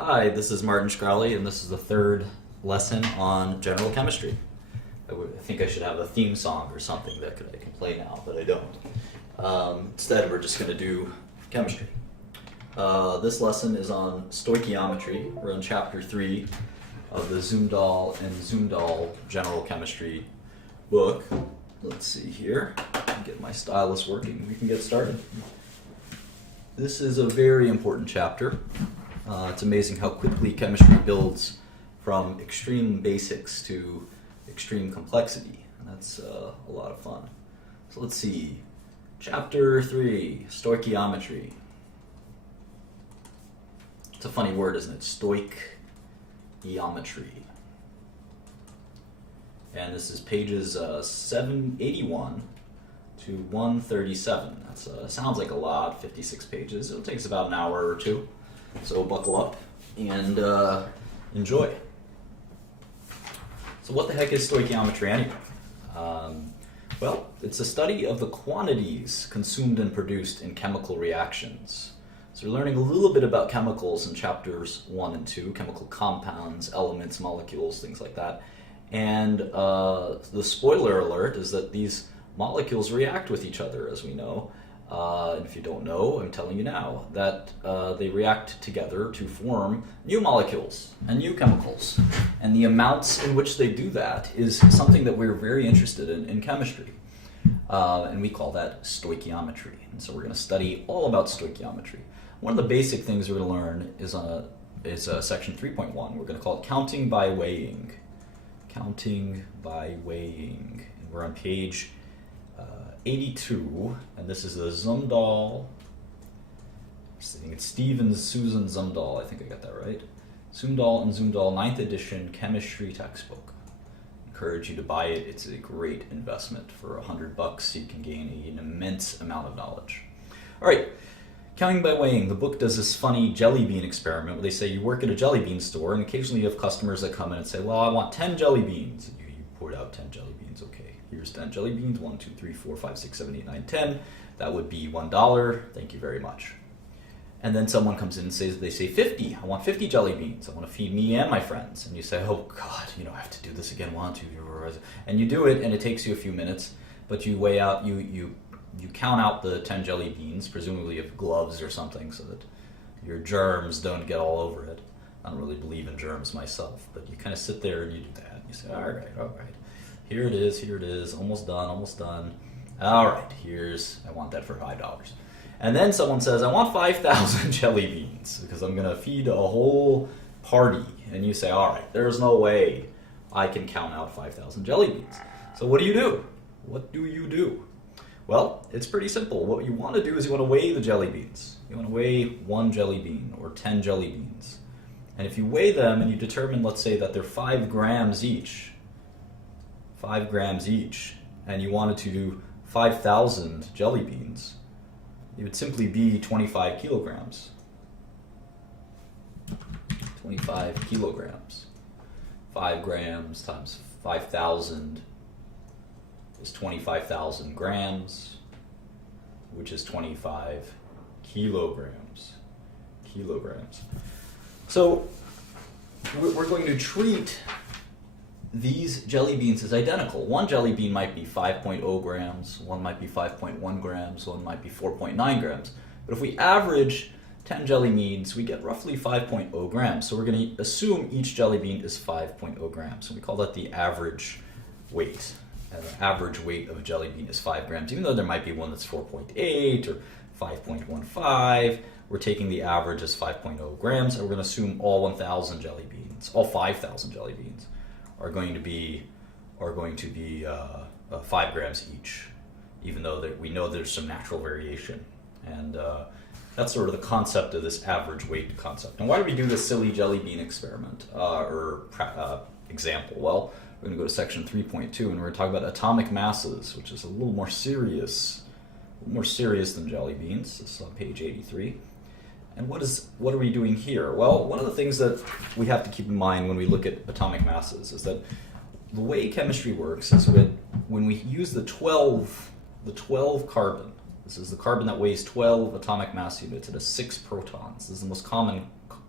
Hi, this is Martin Shkreli, and this is the third lesson on general chemistry. I think I should have a theme song or something that I can play now, but I don't. Instead, we're just going to do chemistry. This lesson is on stoichiometry. We're on chapter 3 of the Zumdahl and Zumdahl General Chemistry book. Let's see here. Get my stylus working. We can get started. This is a very important chapter. It's amazing how quickly chemistry builds from extreme basics to extreme complexity. And that's a lot of fun. So let's see. Chapter 3, Stoichiometry. It's a funny word, isn't it? Stoichiometry. And this is pages 781 to 137. That sounds like a lot, 56 pages. It'll take us about an hour or two. So buckle up and enjoy. So what the heck is stoichiometry anyway? Well, it's a study of the quantities consumed and produced in chemical reactions. So we're learning a little bit about chemicals in chapters 1 and 2, chemical compounds, elements, molecules, things like that. And the spoiler alert is that these molecules react with each other, as we know. And if you don't know, I'm telling you now, that they react together to form new molecules and new chemicals. And the amounts in which they do that is something that we're very interested in chemistry. And we call that stoichiometry. And so we're going to study all about stoichiometry. One of the basic things we're going to learn is section 3.1. We're going to call it counting by weighing. Counting by weighing. And we're on page 82, and this is the Zumdahl. It's Steve and Susan Zumdahl. I think I got that right. Zumdahl and Zumdahl 9th edition chemistry textbook. Encourage you to buy it. It's a great investment. For $100, you can gain an immense amount of knowledge. All right, counting by weighing. The book does this funny jelly bean experiment where they say you work at a jelly bean store, and occasionally you have customers that come in and say, "Well, I want 10 jelly beans." And you poured out 10 jelly beans. Okay. Here's 10 jelly beans, 1, 2, 3, 4, 5, 6, 7, 8, 9, 10. That would be $1. Thank you very much. And then someone comes in and says, they say 50. I want 50 jelly beans. I want to feed me and my friends. And you say, oh God, I have to do this again. 1, 2, 3, and you do it, and it takes you a few minutes. But you weigh out, you count out the 10 jelly beans. Presumably you have gloves or something so that your germs don't get all over it. I don't really believe in germs myself, but you kind of sit there and you do that. You say, all right. Here it is, almost done. All right, I want that for $5. And then someone says, I want 5,000 jelly beans because I'm going to feed a whole party. And you say, all right, there's no way I can count out 5,000 jelly beans. So what do you do? What do you do? Well, it's pretty simple. What you want to do is you want to weigh the jelly beans. You want to weigh 1 jelly bean or 10 jelly beans. And if you weigh them and you determine, let's say, that they're 5 grams each, 5 grams each, and you wanted to do 5,000 jelly beans, it would simply be 25 kilograms. 25 kilograms. 5 grams times 5,000 is 25,000 grams, which is 25 kilograms. So we're going to treat these jelly beans as identical. One jelly bean might be 5.0 grams, one might be 5.1 grams, one might be 4.9 grams. But if we average 10 jelly beans, we get roughly 5.0 grams. So we're going to assume each jelly bean is 5.0 grams. So we call that the average weight. The average weight of a jelly bean is 5 grams, even though there might be one that's 4.8 or 5.15. We're taking the average as 5.0 grams, and we're going to assume all 1,000 jelly beans, all 5,000 jelly beans, are going to be 5 grams each, even though we know there's some natural variation. And that's sort of the concept of this average weight concept. And why do we do this silly jelly bean experiment or example? Well, we're going to go to section 3.2, and we're going to talk about atomic masses, which is a little more serious than jelly beans. This is on page 83. And what are we doing here? Well, one of the things that we have to keep in mind when we look at atomic masses is that the way chemistry works is when we use the 12 carbon. This is the carbon that weighs 12 atomic mass units. It has 6 protons. This is the most common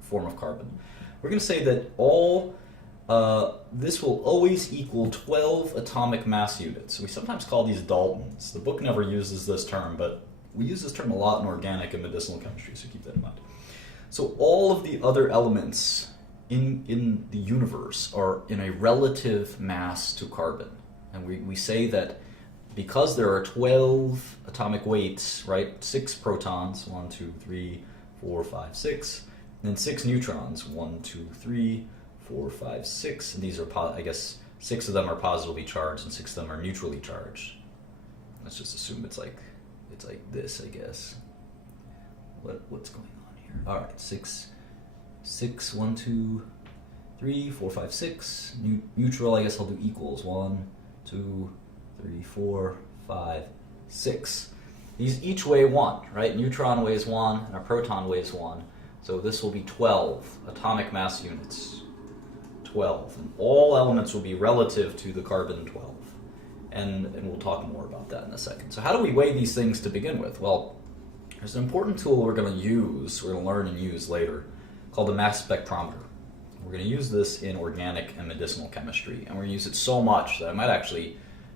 form of carbon. We're going to say that this will always equal 12 atomic mass units. We sometimes call these Daltons. The book never uses this term, but we use this term a lot in organic and medicinal chemistry, so keep that in mind. So all of the other elements in the universe are in a relative mass to carbon. And we say that because there are 12 atomic weights, right, 6 protons, 1, 2, 3, 4, 5, 6, and then 6 neutrons, 1, 2, 3, 4, 5, 6, and these are, I guess, 6 of them are positively charged and 6 of them are neutrally charged. Let's just assume it's like this, I guess. What's going on here? All right, 6, 1, 2, 3, 4, 5, 6. Neutral, I guess I'll do equals. 1, 2, 3, 4, 5, 6. These each weigh 1, right? Neutron weighs 1 and a proton weighs 1. So this will be 12 atomic mass units. 12. And all elements will be relative to the carbon 12. And we'll talk more about that in a second. So how do we weigh these things to begin with? Well, there's an important tool we're going to learn and use later, called the mass spectrometer. We're going to use this in organic and medicinal chemistry, and we're going to use it so much that I might actually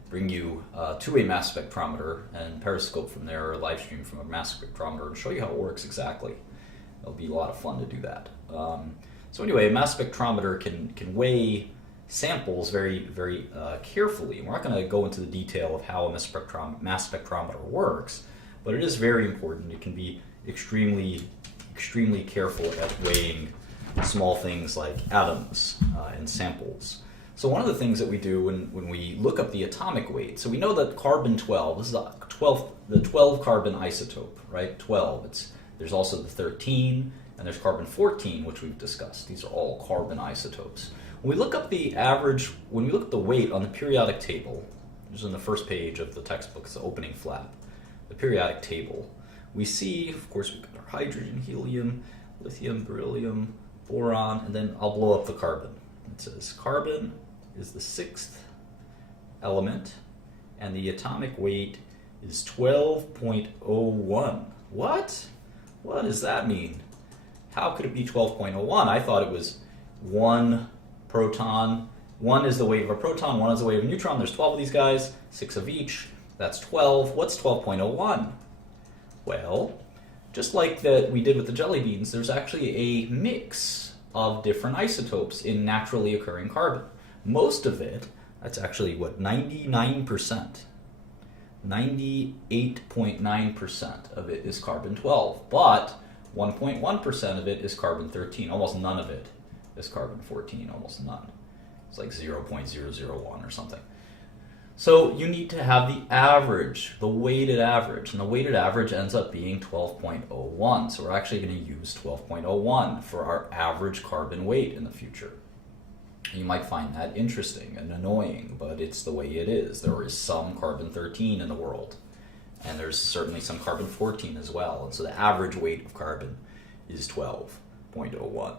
bring you to a mass spectrometer and periscope from there, or live stream from a mass spectrometer, and show you how it works exactly. It'll be a lot of fun to do that. So anyway, a mass spectrometer can weigh samples very, very carefully. We're not going to go into the detail of how a mass spectrometer works, but it is very important. It can be extremely careful at weighing small things like atoms in samples. So one of the things that we do when we look up the atomic weight, so we know that carbon 12, this is the 12 carbon isotope, right? 12. There's also the 13, and there's carbon 14, which we've discussed. These are all carbon isotopes. When we look up the weight on the periodic table, which is on the first page of the textbook, it's the opening flap, the periodic table, we see, of course, we've got our hydrogen, helium, lithium, beryllium, boron, and then I'll blow up the carbon. It says carbon is the 6th element, and the atomic weight is 12.01. What? What does that mean? How could it be 12.01? I thought it was 1 proton. 1 is the weight of a proton, 1 is the weight of a neutron. There's 12 of these guys, 6 of each. That's 12. What's 12.01? Well, just like that we did with the jelly beans, there's actually a mix of different isotopes in naturally occurring carbon. Most of it, that's actually what, 99%. 98.9% of it is carbon 12, but 1.1% of it is carbon 13. Almost none of it is carbon 14, almost none. It's like 0.001 or something. So you need to have the average, the weighted average, and the weighted average ends up being 12.01. So we're actually going to use 12.01 for our average carbon weight in the future. You might find that interesting and annoying, but it's the way it is. There is some carbon 13 in the world, and there's certainly some carbon 14 as well. And so the average weight of carbon is 12.01.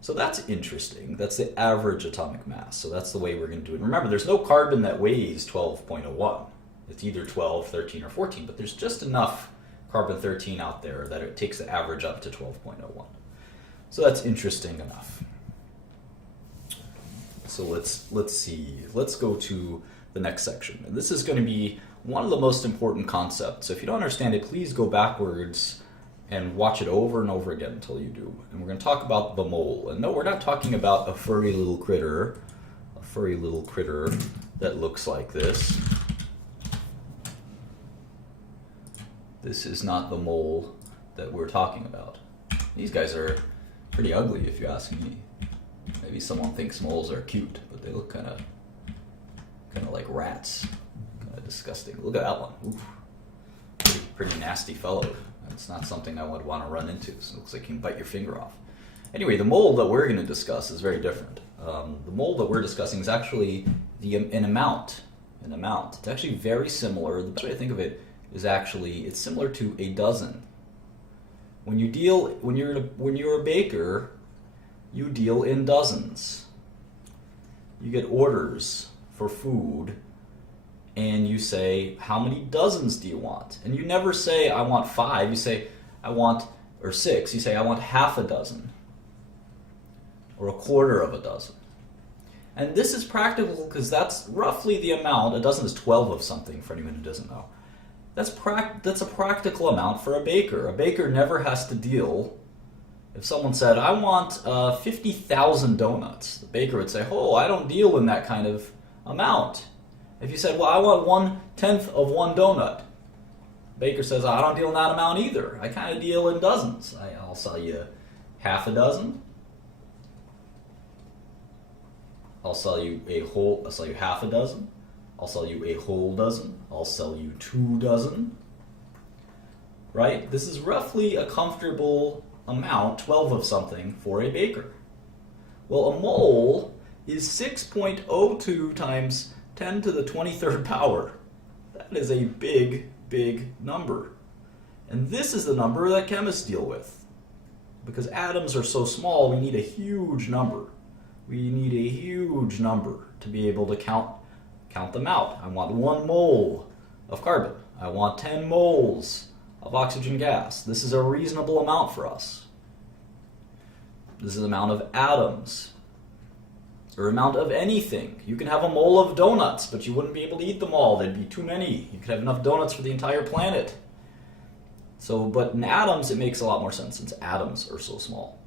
So that's interesting. That's the average atomic mass. So that's the way we're going to do it. Remember, there's no carbon that weighs 12.01. It's either 12, 13, or 14, but there's just enough carbon 13 out there that it takes the average up to 12.01. So that's interesting enough. So let's see. Let's go to the next section. And this is going to be one of the most important concepts. So if you don't understand it, please go backwards and watch it over and over again until you do. And we're going to talk about the mole. And no, we're not talking about a furry little critter that looks like this. This is not the mole that we're talking about. These guys are pretty ugly if you ask me. Maybe someone thinks moles are cute, but they look kind of like rats. Kind of disgusting. Look at that one. Oof. Pretty nasty fellow. It's not something I would want to run into. So it looks like you can bite your finger off. Anyway, the mole that we're going to discuss is very different. The mole that we're discussing is actually an amount. It's actually very similar. The best way to think of it is actually it's similar to a dozen. When you're a baker, you deal in dozens. You get orders for food, and you say, how many dozens do you want? And you never say, I want 5. You say, I want, or 6. You say, I want half a dozen. or a quarter of a dozen. And this is practical because that's roughly the amount. A dozen is 12 of something, for anyone who doesn't know. That's a practical amount for a baker. A baker never has to deal. If someone said, I want 50,000 donuts, the baker would say, oh, I don't deal in that kind of amount. If you said, well, I want 1/10 of one donut, the baker says, I don't deal in that amount either. I kind of deal in dozens. I'll sell you half a dozen. I'll sell you half a dozen. I'll sell you a whole dozen. I'll sell you 2 dozen. Right? This is roughly a comfortable amount, 12 of something, for a baker. Well, a mole is 6.02 times 10 to the 23rd power. That is a big, big number. And this is the number that chemists deal with. Because atoms are so small, we need a huge number. We need a huge number to be able to count them out. I want 1 mole of carbon. I want 10 moles of oxygen gas. This is a reasonable amount for us. This is the amount of atoms, or amount of anything. You can have a mole of donuts, but you wouldn't be able to eat them all. There'd be too many. You could have enough donuts for the entire planet. But in atoms, it makes a lot more sense since atoms are so small.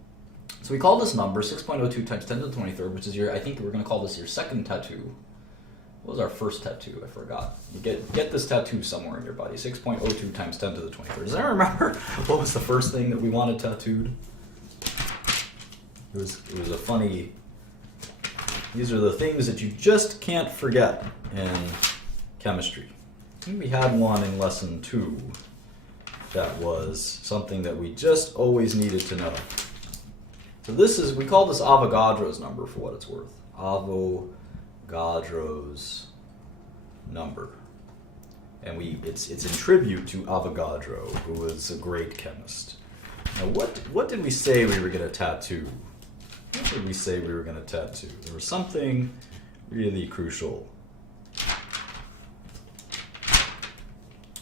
So we call this number 6.02 times 10 to the 23rd, which is I think we're going to call this your second tattoo. What was our first tattoo? I forgot. You get this tattoo somewhere in your body. 6.02 times 10 to the 23rd. Does anyone remember what was the first thing that we wanted tattooed? It was a funny... These are the things that you just can't forget in chemistry. I think we had one in lesson 2 that was something that we just always needed to know. So we call this Avogadro's number for what it's worth. Avogadro's number. And it's in tribute to Avogadro, who was a great chemist. Now what did we say we were going to tattoo? What did we say we were going to tattoo? There was something really crucial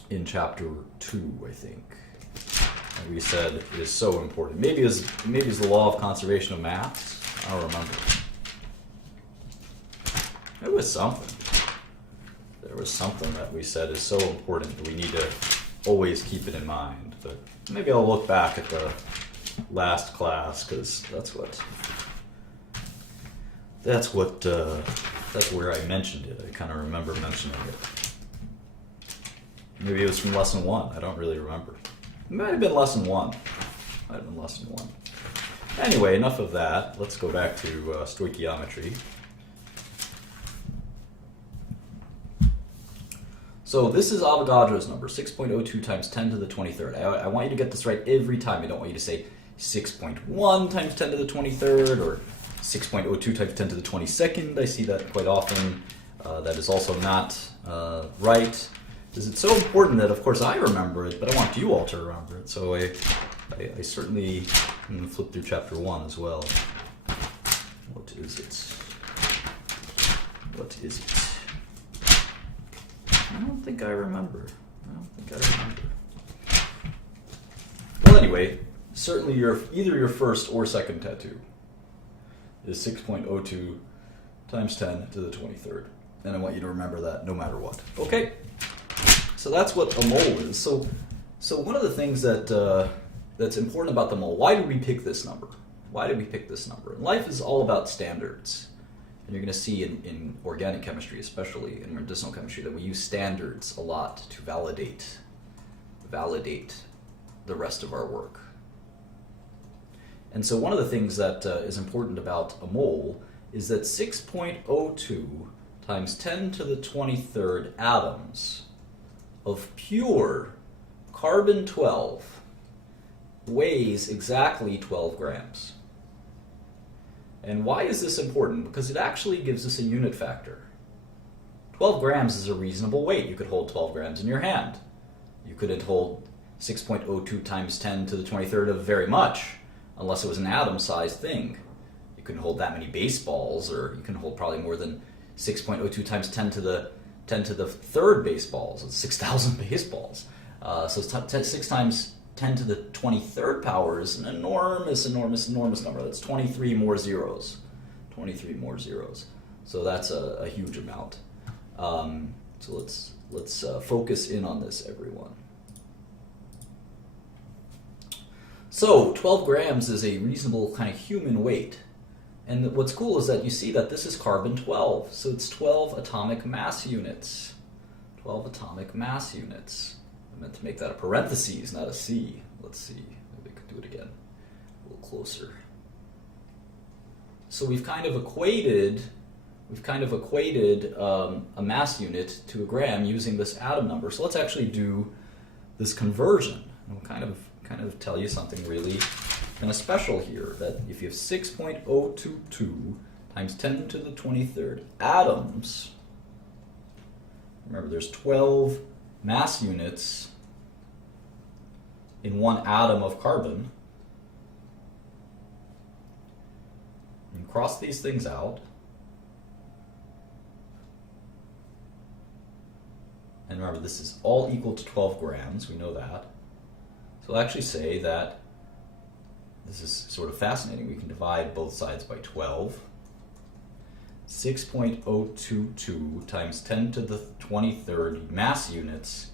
in chapter 2, I think. And we said it is so important. Maybe it's the law of conservation of mass. I don't remember. It was something. There was something that we said is so important that we need to always keep it in mind. But maybe I'll look back at the last class because that's where I mentioned it. I kind of remember mentioning it. Maybe it was from lesson 1. I don't really remember. It might have been lesson 1. Anyway, enough of that. Let's go back to stoichiometry. So this is Avogadro's number, 6.02 times 10 to the 23rd. I want you to get this right every time. I don't want you to say 6.1 times 10 to the 23rd or 6.02 times 10 to the 22nd. I see that quite often. That is also not right. Because it's so important that, of course, I remember it, but I want you all to remember it. So I certainly am going to flip through chapter 1 as well. What is it? I don't think I remember. Well, anyway, certainly either your first or second tattoo is 6.02 times 10 to the 23rd. And I want you to remember that no matter what. Okay? So that's what a mole is. So one of the things that's important about the mole, why did we pick this number? And life is all about standards. And you're going to see in organic chemistry, especially in medicinal chemistry, that we use standards a lot to validate the rest of our work. And so one of the things that is important about a mole is that 6.02 times 10 to the 23rd atoms of pure carbon-12 weighs exactly 12 grams. And why is this important? Because it actually gives us a unit factor. 12 grams is a reasonable weight. You could hold 12 grams in your hand. You couldn't hold 6.02 times 10 to the 23rd of very much, unless it was an atom-sized thing. You couldn't hold that many baseballs, or you couldn't hold probably more than 6.02 times 10 to the 3rd baseballs. It's 6,000 baseballs. So 6 times 10 to the 23rd power is an enormous, enormous, enormous number. That's 23 more zeros. 23 more zeros. So that's a huge amount. So let's focus in on this, everyone. So 12 grams is a reasonable kind of human weight. And what's cool is that you see that this is carbon 12. So it's 12 atomic mass units. 12 atomic mass units. I meant to make that a parentheses, not a C. Let's see. Maybe we could do it again. A little closer. So we've kind of equated a mass unit to a gram using this atom number. So let's actually do this conversion. And we'll kind of tell you something really kind of special here, that if you have 6.022 times 10 to the 23rd atoms, remember there's 12 mass units in one atom of carbon. And cross these things out. And remember, this is all equal to 12 grams. We know that. So we'll actually say that this is sort of fascinating. We can divide both sides by 12. 6.022 times 10 to the 23rd mass units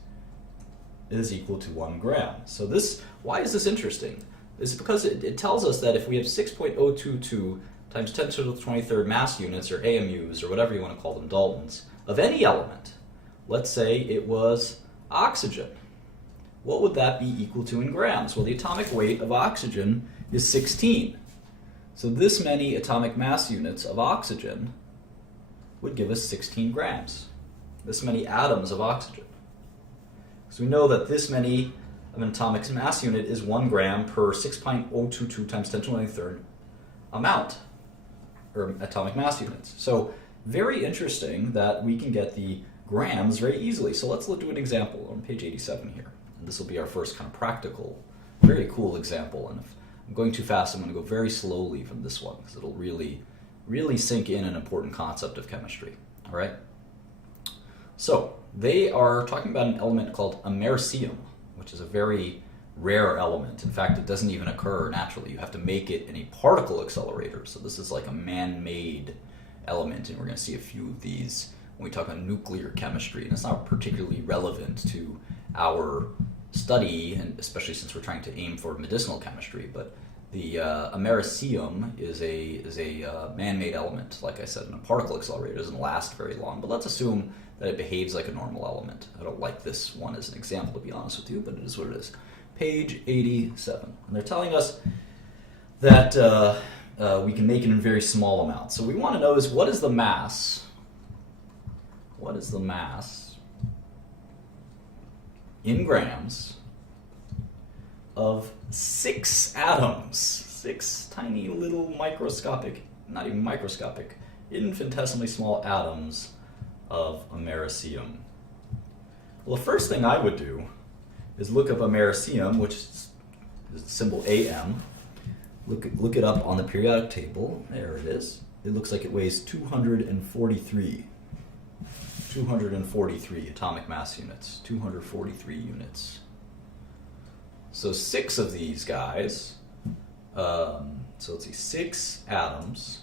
is equal to 1 gram. So this, why is this interesting? It's because it tells us that if we have 6.022 times 10 to the 23rd mass units, or AMUs, or whatever you want to call them, Daltons, of any element, let's say it was oxygen, what would that be equal to in grams? Well, the atomic weight of oxygen is 16. So this many atomic mass units of oxygen would give us 16 grams. This many atoms of oxygen. So we know that this many of an atomic mass unit is 1 gram per 6.022 times 10 to the 23rd amount, or atomic mass units. So very interesting that we can get the grams very easily. So let's do an example on page 87 here. And this will be our first kind of practical, very cool example. And if I'm going too fast, I'm going to go very slowly from this one, because it'll really, really sink in an important concept of chemistry. All right? So they are talking about an element called americium, which is a very rare element. In fact, it doesn't even occur naturally. You have to make it in a particle accelerator. So this is like a man-made element, and we're going to see a few of these when we talk about nuclear chemistry. And it's not particularly relevant to our study, and especially since we're trying to aim for medicinal chemistry. But the americium is a man-made element, like I said, in a particle accelerator. It doesn't last very long, but let's assume that it behaves like a normal element. I don't like this one as an example, to be honest with you, but it is what it is. Page 87. And they're telling us that we can make it in very small amounts. So we want to know is, what is the mass? What is the mass in grams of 6 atoms? 6 tiny little microscopic, not even microscopic, infinitesimally small atoms of americium. Well, the first thing I would do is look up americium, which is the symbol AM. Look it up on the periodic table. There it is. It looks like it weighs 243. 243 atomic mass units. 243 units. So 6 of these guys, so let's see, 6 atoms.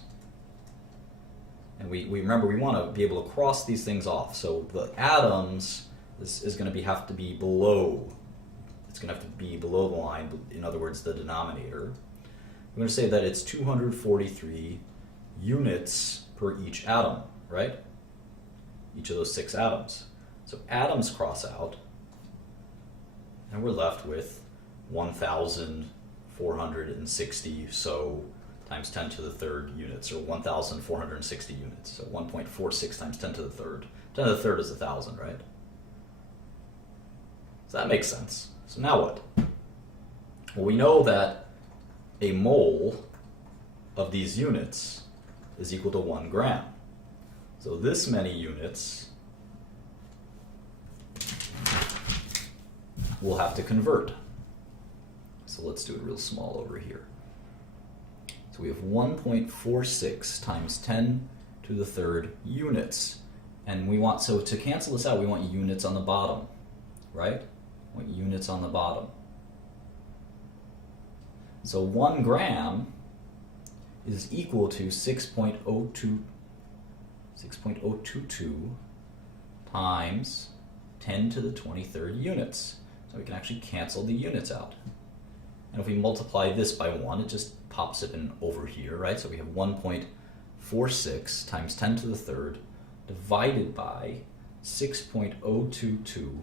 And we remember we want to be able to cross these things off. So the atoms is going to have to be below. It's going to have to be below the line. In other words, the denominator. I'm going to say that it's 243 units per each atom, right? Each of those 6 atoms. So atoms cross out, and we're left with 1,460 so times 10 to the 3rd units, or 1,460 units. So 1.46 times 10 to the 3rd. 10 to the 3rd is 1,000, right? So that makes sense. So now what? Well, we know that a mole of these units is equal to 1 gram. So this many units we'll have to convert. So let's do it real small over here. So we have 1.46 times 10 to the 3rd units. And we want, so to cancel this out, we want units on the bottom, right? We want units on the bottom. So 1 gram is equal to 6.022 times 10 to the 23rd units. So we can actually cancel the units out. And if we multiply this by 1, it just pops it in over here, right? So we have 1.46 times 10 to the third divided by 6.022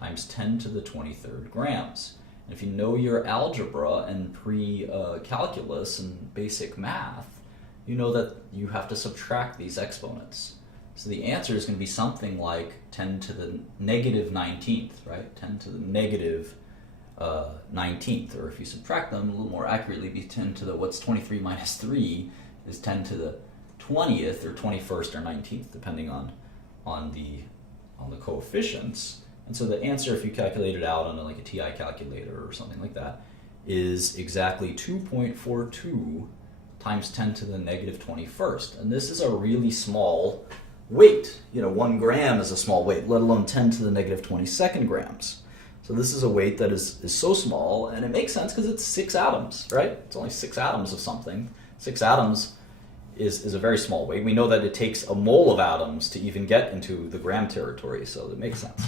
times 10 to the 23rd grams. And if you know your algebra and pre-calculus and basic math, you know that you have to subtract these exponents. So the answer is going to be something like 10 to the negative 19th, right? 10 to the negative 19th, or if you subtract them a little more accurately, be 10 to the, what's 23 minus 3 is 10 to the 20th or 21st or 19th, depending on the coefficients. And so the answer, if you calculate it out on like a TI calculator or something like that, is exactly 2.42 times 10 to the negative 21st. And this is a really small weight. 1 gram is a small weight, let alone 10 to the negative 22nd grams. So this is a weight that is so small, and it makes sense because it's 6 atoms, right? It's only 6 atoms of something. 6 atoms is a very small weight. We know that it takes a mole of atoms to even get into the gram territory, so it makes sense.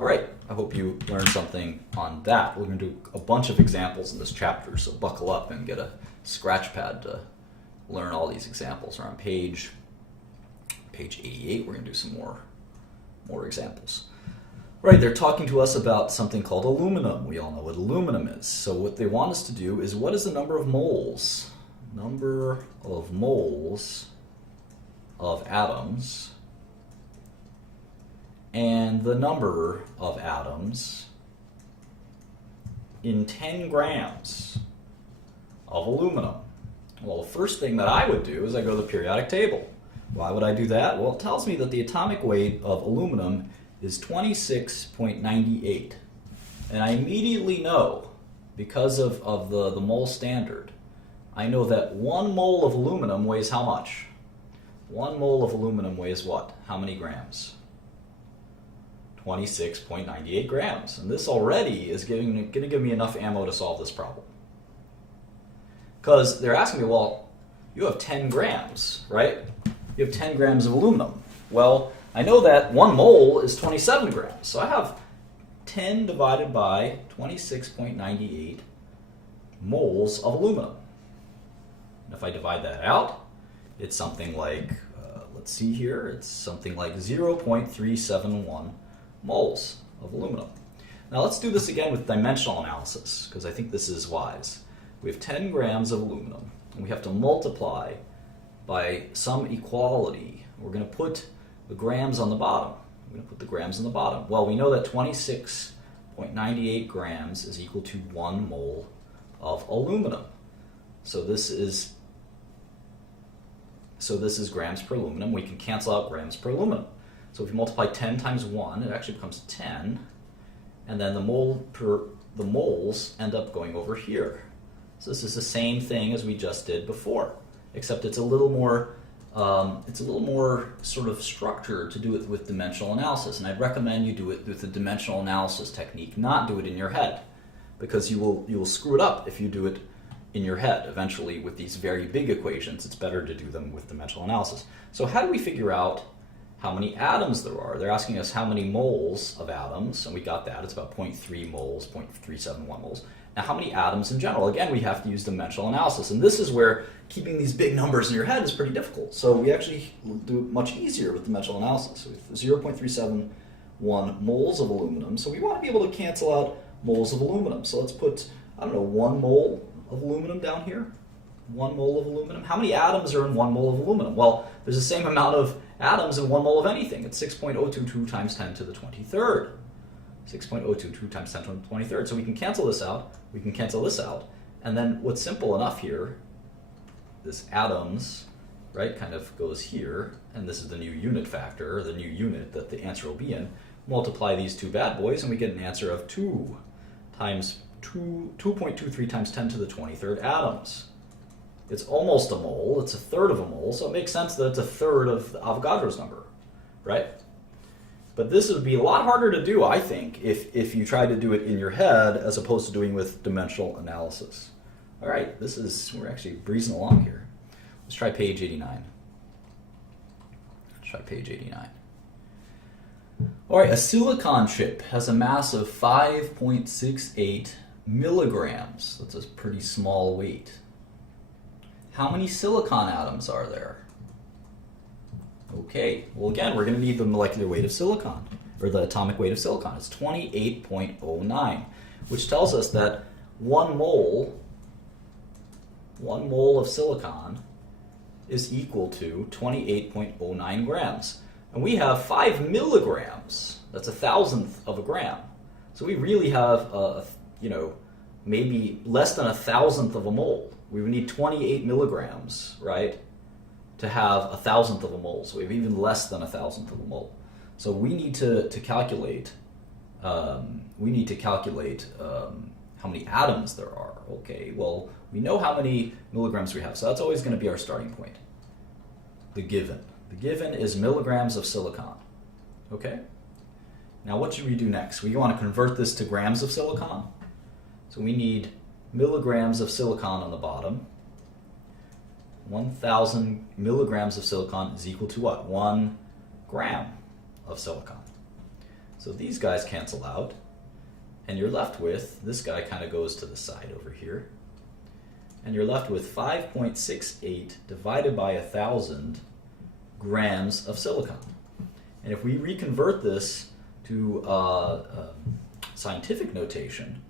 All right, I hope you learned something on that. We're going to do a bunch of examples in this chapter, so buckle up and get a scratch pad to learn all these examples. We're on page 88. We're going to do some more examples. Right, they're talking to us about something called aluminum. We all know what aluminum is. So what they want us to do is, what is the number of moles? Number of moles of atoms and the number of atoms in 10 grams of aluminum. Well, the first thing that I would do is I go to the periodic table. Why would I do that? Well, it tells me that the atomic weight of aluminum is 26.98. And I immediately know, because of the mole standard, I know that 1 mole of aluminum weighs how much? 1 mole of aluminum weighs what? How many grams? 26.98 grams. And this already is going to give me enough ammo to solve this problem. Because they're asking me, well, you have 10 grams, right? You have 10 grams of aluminum. Well, I know that 1 mole is 27 grams. So I have 10 divided by 26.98 moles of aluminum. And if I divide that out, it's something like, let's see here, it's something like 0.371 moles of aluminum. Now let's do this again with dimensional analysis, because I think this is wise. We have 10 grams of aluminum, and we have to multiply by some equality. We're going to put the grams on the bottom. Well, we know that 26.98 grams is equal to 1 mole of aluminum. So this is grams per aluminum. We can cancel out grams per aluminum. So if you multiply 10 times 1, it actually becomes 10. And then the moles end up going over here. So this is the same thing as we just did before, except it's a little more sort of structured to do it with dimensional analysis. And I'd recommend you do it with the dimensional analysis technique, not do it in your head, because you will screw it up if you do it in your head. Eventually, with these very big equations, it's better to do them with dimensional analysis. So how do we figure out how many atoms there are? They're asking us how many moles of atoms, and we got that. It's about 0.3 moles, 0.371 moles. Now, how many atoms in general? Again, we have to use dimensional analysis, and this is where keeping these big numbers in your head is pretty difficult. So we actually do it much easier with dimensional analysis. So we have 0.371 moles of aluminum, so we want to be able to cancel out moles of aluminum. So let's put, 1 mole of aluminum down here. 1 mole of aluminum. How many atoms are in 1 mole of aluminum? Well, there's the same amount of atoms in 1 mole of anything. It's 6.022 times 10 to the 23rd. 6.022 times 10 to the 23rd. So we can cancel this out. We can cancel this out. And then what's simple enough here, this atoms, right, kind of goes here. And this is the new unit factor, the new unit that the answer will be in. Multiply these two bad boys, and we get an answer of 2.23 times 10 to the 23rd atoms. It's almost a mole. It's a third of a mole, so it makes sense that it's a third of Avogadro's number, right? But this would be a lot harder to do, I think, if you try to do it in your head as opposed to doing with dimensional analysis. All right, we're actually breezing along here. Let's try page 89. Let's try page 89. All right, a silicon chip has a mass of 5.68 milligrams. That's a pretty small weight. How many silicon atoms are there? Okay, well again, we're going to need the molecular weight of silicon, or the atomic weight of silicon. It's 28.09, which tells us that 1 mole of silicon is equal to 28.09 grams. And we have 5 milligrams. That's 1,000th of a gram. So we really have, maybe less than 1,000th of a mole. We would need 28 milligrams, right, to have 1,000th of a mole. So we have even less than 1,000th of a mole. So we need to calculate. How many atoms there are. Okay, well, we know how many milligrams we have, so that's always going to be our starting point. The given. The given is milligrams of silicon. Okay? Now what should we do next? We want to convert this to grams of silicon. So we need milligrams of silicon on the bottom. 1,000 milligrams of silicon is equal to what? 1 gram of silicon. So these guys cancel out. And you're left with, this guy kind of goes to the side over here, and you're left with 5.68 divided by 1,000 grams of silicon. And if we reconvert this to scientific notation,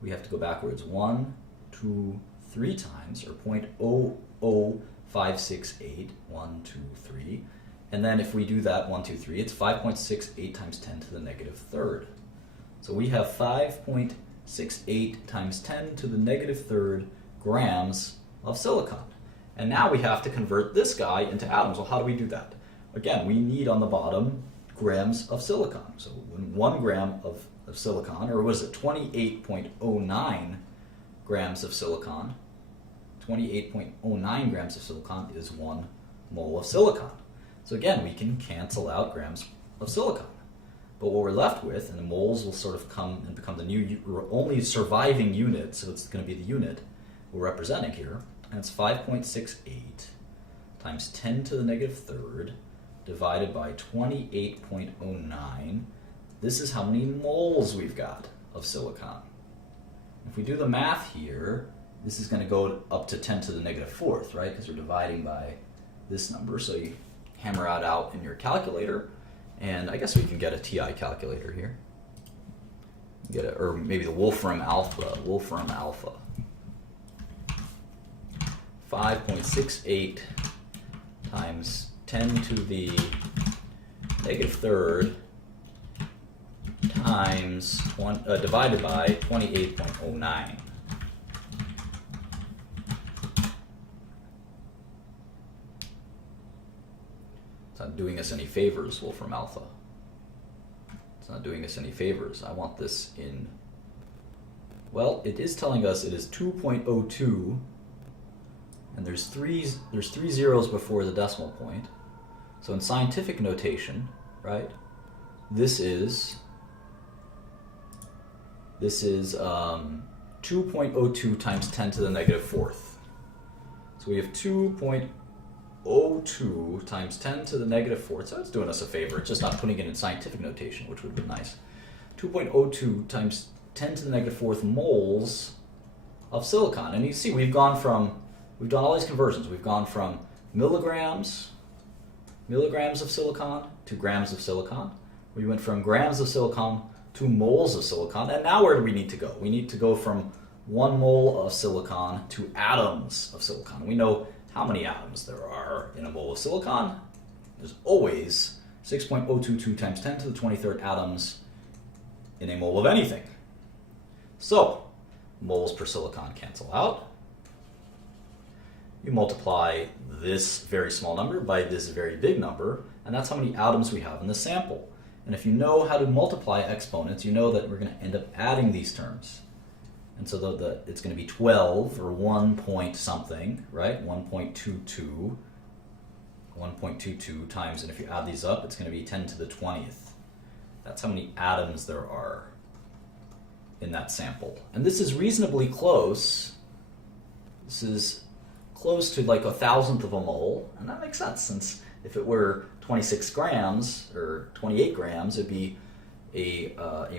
we have to go backwards 1, 2, 3 times, or 0.00568, 1, 2, 3. And then if we do that 1, 2, 3, it's 5.68 times 10 to the negative third. So we have 5.68 times 10 to the negative third grams of silicon. And now we have to convert this guy into atoms. Well, how do we do that? Again, we need on the bottom grams of silicon. So 1 gram of silicon, or was it 28.09 grams of silicon? 28.09 grams of silicon is 1 mole of silicon. So again, we can cancel out grams of silicon. But what we're left with, and the moles will sort of come and become the new only surviving unit, so it's going to be the unit we're representing here, and it's 5.68 times 10 to the negative third divided by 28.09. This is how many moles we've got of silicon. If we do the math here, this is going to go up to 10 to the negative fourth, right? Because we're dividing by this number, so you hammer it out in your calculator. And I guess we can get a TI calculator here. Or maybe the Wolfram Alpha. 5.68 times 10 to the negative third times divided by 28.09. It's not doing us any favors, Wolfram Alpha. It's not doing us any favors. I want this in... Well, it is telling us it is 2.02, and there's three zeros before the decimal point. So in scientific notation, right, this is 2.02 times 10 to the negative fourth. So we have 2.02 times 10 to the negative fourth. So it's doing us a favor. It's just not putting it in scientific notation, which would be nice. 2.02 times 10 to the negative fourth moles of silicon. And you see we've done all these conversions. We've gone from milligrams of silicon to grams of silicon. We went from grams of silicon to moles of silicon. And now where do we need to go? We need to go from 1 mole of silicon to atoms of silicon. We know how many atoms there are in a mole of silicon. There's always 6.022 times 10 to the 23rd atoms in a mole of anything. So, moles per silicon cancel out. You multiply this very small number by this very big number, and that's how many atoms we have in the sample. And if you know how to multiply exponents, you know that we're going to end up adding these terms. And so it's going to be 12, or 1 point something, right? 1.22 times, and if you add these up, it's going to be 10 to the 20th. That's how many atoms there are in that sample. And this is reasonably close This is close to like 1,000th of a mole, and that makes sense since if it were 26 grams or 28 grams, it'd be a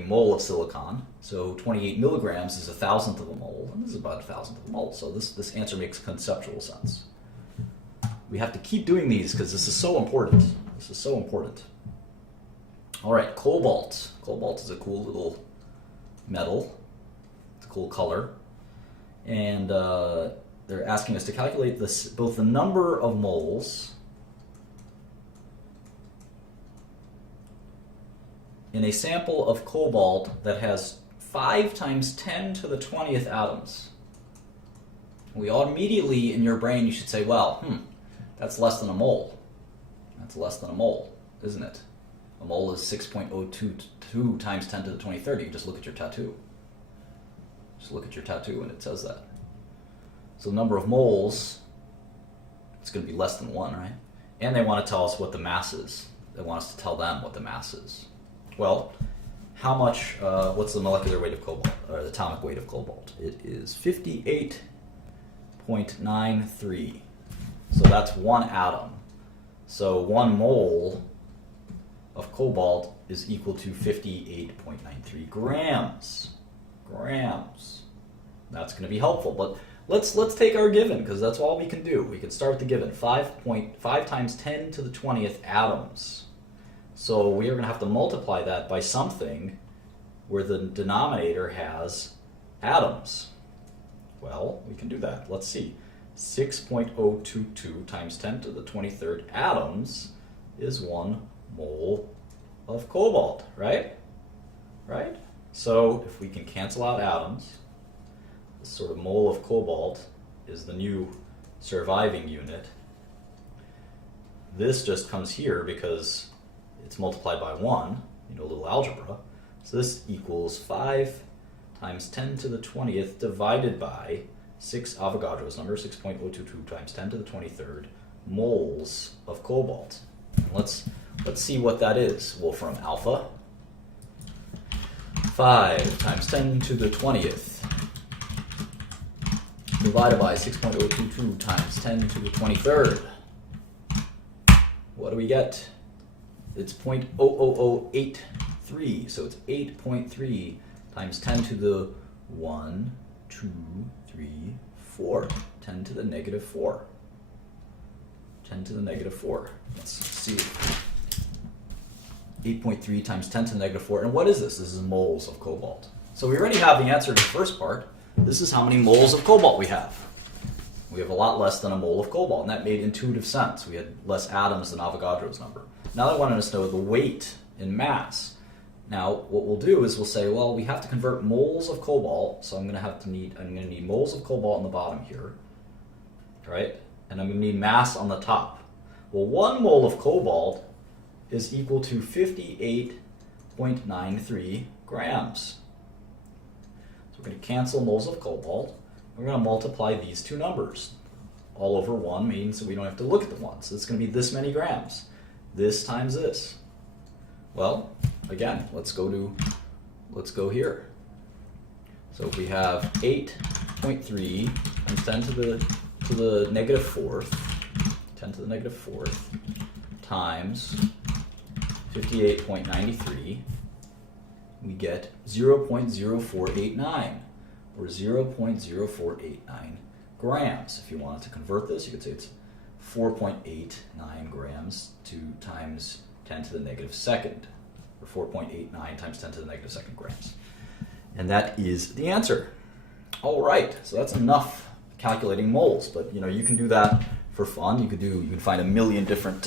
mole of silicon. So 28 milligrams is 1,000th of a mole, and this is about 1,000th of a mole. So this answer makes conceptual sense. We have to keep doing these because this is so important. This is so important. All right, cobalt. Cobalt is a cool little metal. It's a cool color. And they're asking us to calculate this, both the number of moles in a sample of cobalt that has 5 times 10 to the 20th atoms. We all immediately, in your brain, you should say, well, that's less than a mole. That's less than a mole, isn't it? A mole is 6.022 times 10 to the 23rd. You can just look at your tattoo. Just look at your tattoo and it says that. So the number of moles, it's going to be less than 1, right? And they want to tell us what the mass is. They want us to tell them what the mass is. Well, how much, what's the molecular weight of cobalt, or the atomic weight of cobalt? It is 58.93. So that's 1 atom. So 1 mole of cobalt is equal to 58.93 grams. Grams. That's going to be helpful, but let's take our given, because that's all we can do. We can start with the given, 5 times 10 to the 20th atoms. So we are going to have to multiply that by something where the denominator has atoms. Well, we can do that. Let's see. 6.022 times 10 to the 23rd atoms is 1 mole of cobalt, right? Right? So if we can cancel out atoms, this sort of mole of cobalt is the new surviving unit. This just comes here because it's multiplied by 1, a little algebra. So this equals 5 times 10 to the 20th divided by 6 Avogadro's number, 6.022 times 10 to the 23rd moles of cobalt. Let's see what that is. Wolfram alpha. 5 times 10 to the 20th divided by 6.022 times 10 to the 23rd. What do we get? It's 0.00083, so it's 8.3 times 10 to the 1, 2, 3, 4. 10 to the negative 4. 10 to the negative 4. Let's see. 8.3 times 10 to the negative 4. And what is this? This is moles of cobalt. So we already have the answer to the first part. This is how many moles of cobalt we have. We have a lot less than a mole of cobalt, and that made intuitive sense. We had less atoms than Avogadro's number. Now they wanted us to know the weight in mass. Now what we'll do is we'll say, well, we have to convert moles of cobalt, so I'm going to need moles of cobalt on the bottom here, right? And I'm going to need mass on the top. Well, 1 mole of cobalt is equal to 58.93 grams. So we're going to cancel moles of cobalt. We're going to multiply these two numbers. All over 1 means that we don't have to look at the 1. So it's going to be this many grams. This times this. Well, again, let's go here. So if we have 8.3 times 10 to the negative 4th, 10 to the negative 4th, times 58.93, we get 0.0489, or 0.0489 grams. If you wanted to convert this, you could say it's 4.89 grams times 10 to the negative 2nd, or 4.89 times 10 to the negative 2nd grams. And that is the answer. All right, so that's enough calculating moles, but you can do that for fun. You can find a million different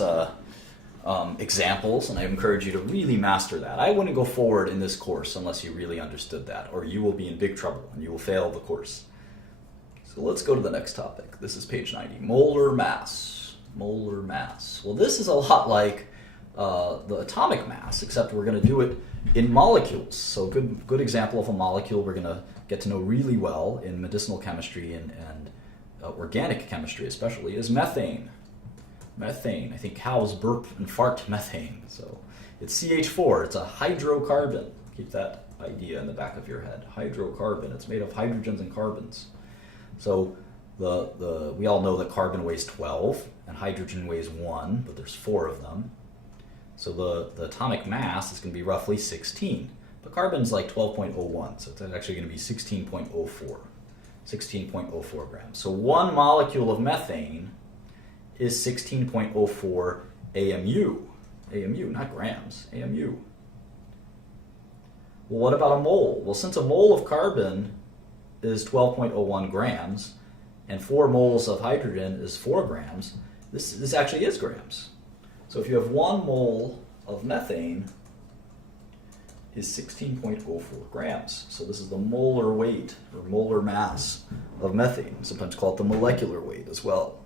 examples, and I encourage you to really master that. I wouldn't go forward in this course unless you really understood that, or you will be in big trouble and you will fail the course. So let's go to the next topic. This is page 90, molar mass. Molar mass. Well, this is a lot like the atomic mass, except we're going to do it in molecules. So good example of a molecule we're going to get to know really well in medicinal chemistry and organic chemistry especially is methane. Methane. I think cows burp and fart methane. So it's CH4. It's a hydrocarbon. Keep that idea in the back of your head. Hydrocarbon. It's made of hydrogens and carbons. So We all know that carbon weighs 12 and hydrogen weighs 1, but there's 4 of them. So the atomic mass is going to be roughly 16. But carbon's like 12.01, so it's actually going to be 16.04. 16.04 grams. So one molecule of methane is 16.04 AMU. AMU, not grams, AMU. Well, what about a mole? Well, since a mole of carbon is 12.01 grams, and 4 moles of hydrogen is 4 grams, this actually is grams. So if you have 1 mole of methane is 16.04 grams. So this is the molar weight or molar mass of methane. We sometimes call it the molecular weight as well.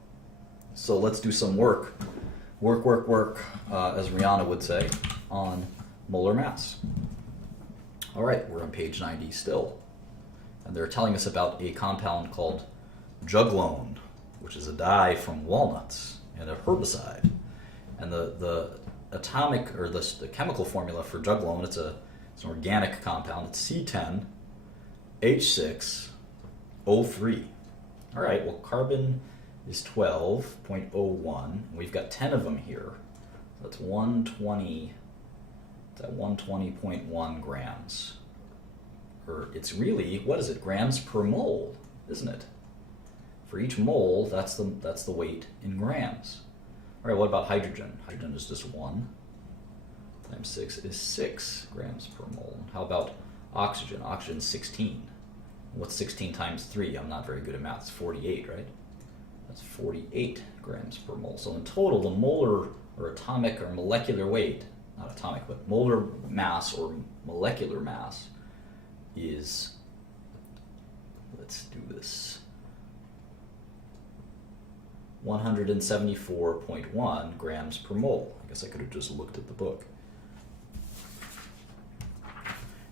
So let's do some work, as Rihanna would say, on molar mass. All right, we're on page 90 still. And they're telling us about a compound called juglone, which is a dye from walnuts and a herbicide. And the atomic or the chemical formula for juglone, it's an organic compound. It's C10H6O3. All right, well, carbon is 12.01. We've got 10 of them here. That's 120. It's at 120.1 grams. Or it's really, what is it? Grams per mole, isn't it? For each mole, that's the weight in grams. All right, what about hydrogen? Hydrogen is just 1 times 6 is 6 grams per mole. How about oxygen? Oxygen is 16. What's 16 times 3? I'm not very good at math. It's 48, right? That's 48 grams per mole. So in total, the molar or atomic or molecular weight, not atomic, but molar mass or molecular mass is, let's do this, 174.1 grams per mole. I guess I could have just looked at the book.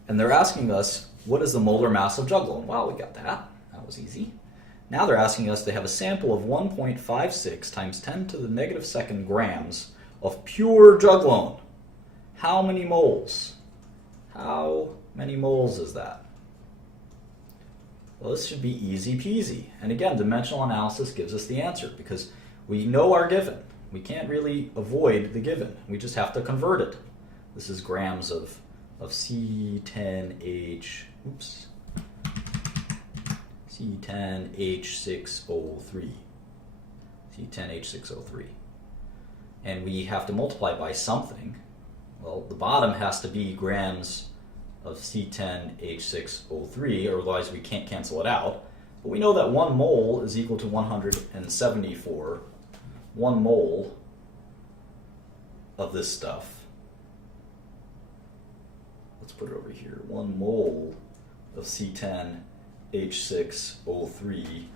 And they're asking us, what is the molar mass of juglone? Well, we got that. That was easy. Now they're asking us, they have a sample of 1.56 times 10 to the negative second grams of pure juglone. How many moles? How many moles is that? Well, this should be easy peasy. And again, dimensional analysis gives us the answer because we know our given. We can't really avoid the given. We just have to convert it. This is grams of C10H, C10H6O3. C10H6O3. And we have to multiply by something. Well, the bottom has to be grams of C10H6O3, or otherwise we can't cancel it out. But we know that 1 mole is equal to 174. 1 mole of this stuff. Let's put it over here. 1 mole of C10H6O3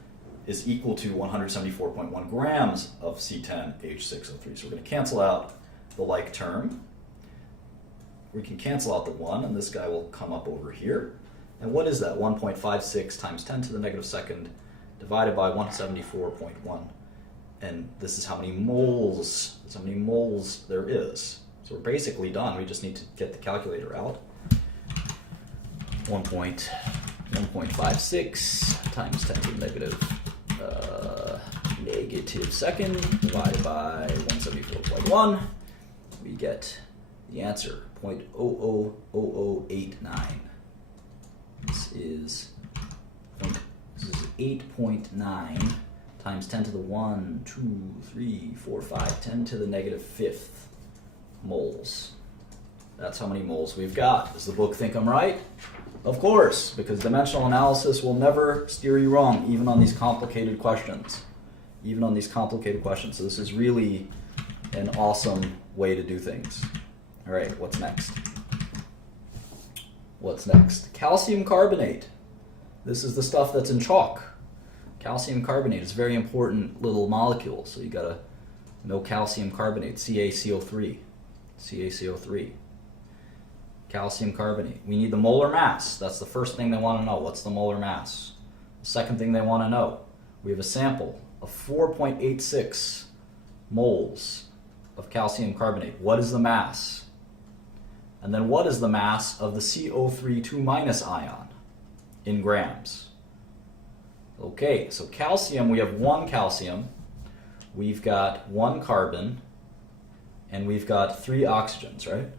is equal to 174.1 grams of C10H6O3. So we're going to cancel out the like term. We can cancel out the 1, and this guy will come up over here. And what is that? 1.56 times 10 to the negative second divided by 174.1. And this is how many moles, there is. So we're basically done. We just need to get the calculator out. 1.56 times 10 to the negative second divided by 174.1. We get the answer, 0.000089. This is 8.9 times 10 to the 1, 2, 3, 4, 5, 10 to the negative fifth moles. That's how many moles we've got. Does the book think I'm right? Of course, because dimensional analysis will never steer you wrong, even on these complicated questions. Even on these complicated questions. So this is really an awesome way to do things. All right, what's next? What's next? Calcium carbonate. This is the stuff that's in chalk. Calcium carbonate is a very important little molecule, so you gotta know calcium carbonate, CaCO3. CaCO3. Calcium carbonate. We need the molar mass. That's the first thing they want to know. What's the molar mass? The second thing they want to know, we have a sample of 4.86 moles of calcium carbonate. What is the mass? And then what is the mass of the CO3 2- ion in grams? Okay, so calcium, we have one calcium, we've got one carbon, and we've got 3 oxygens, right?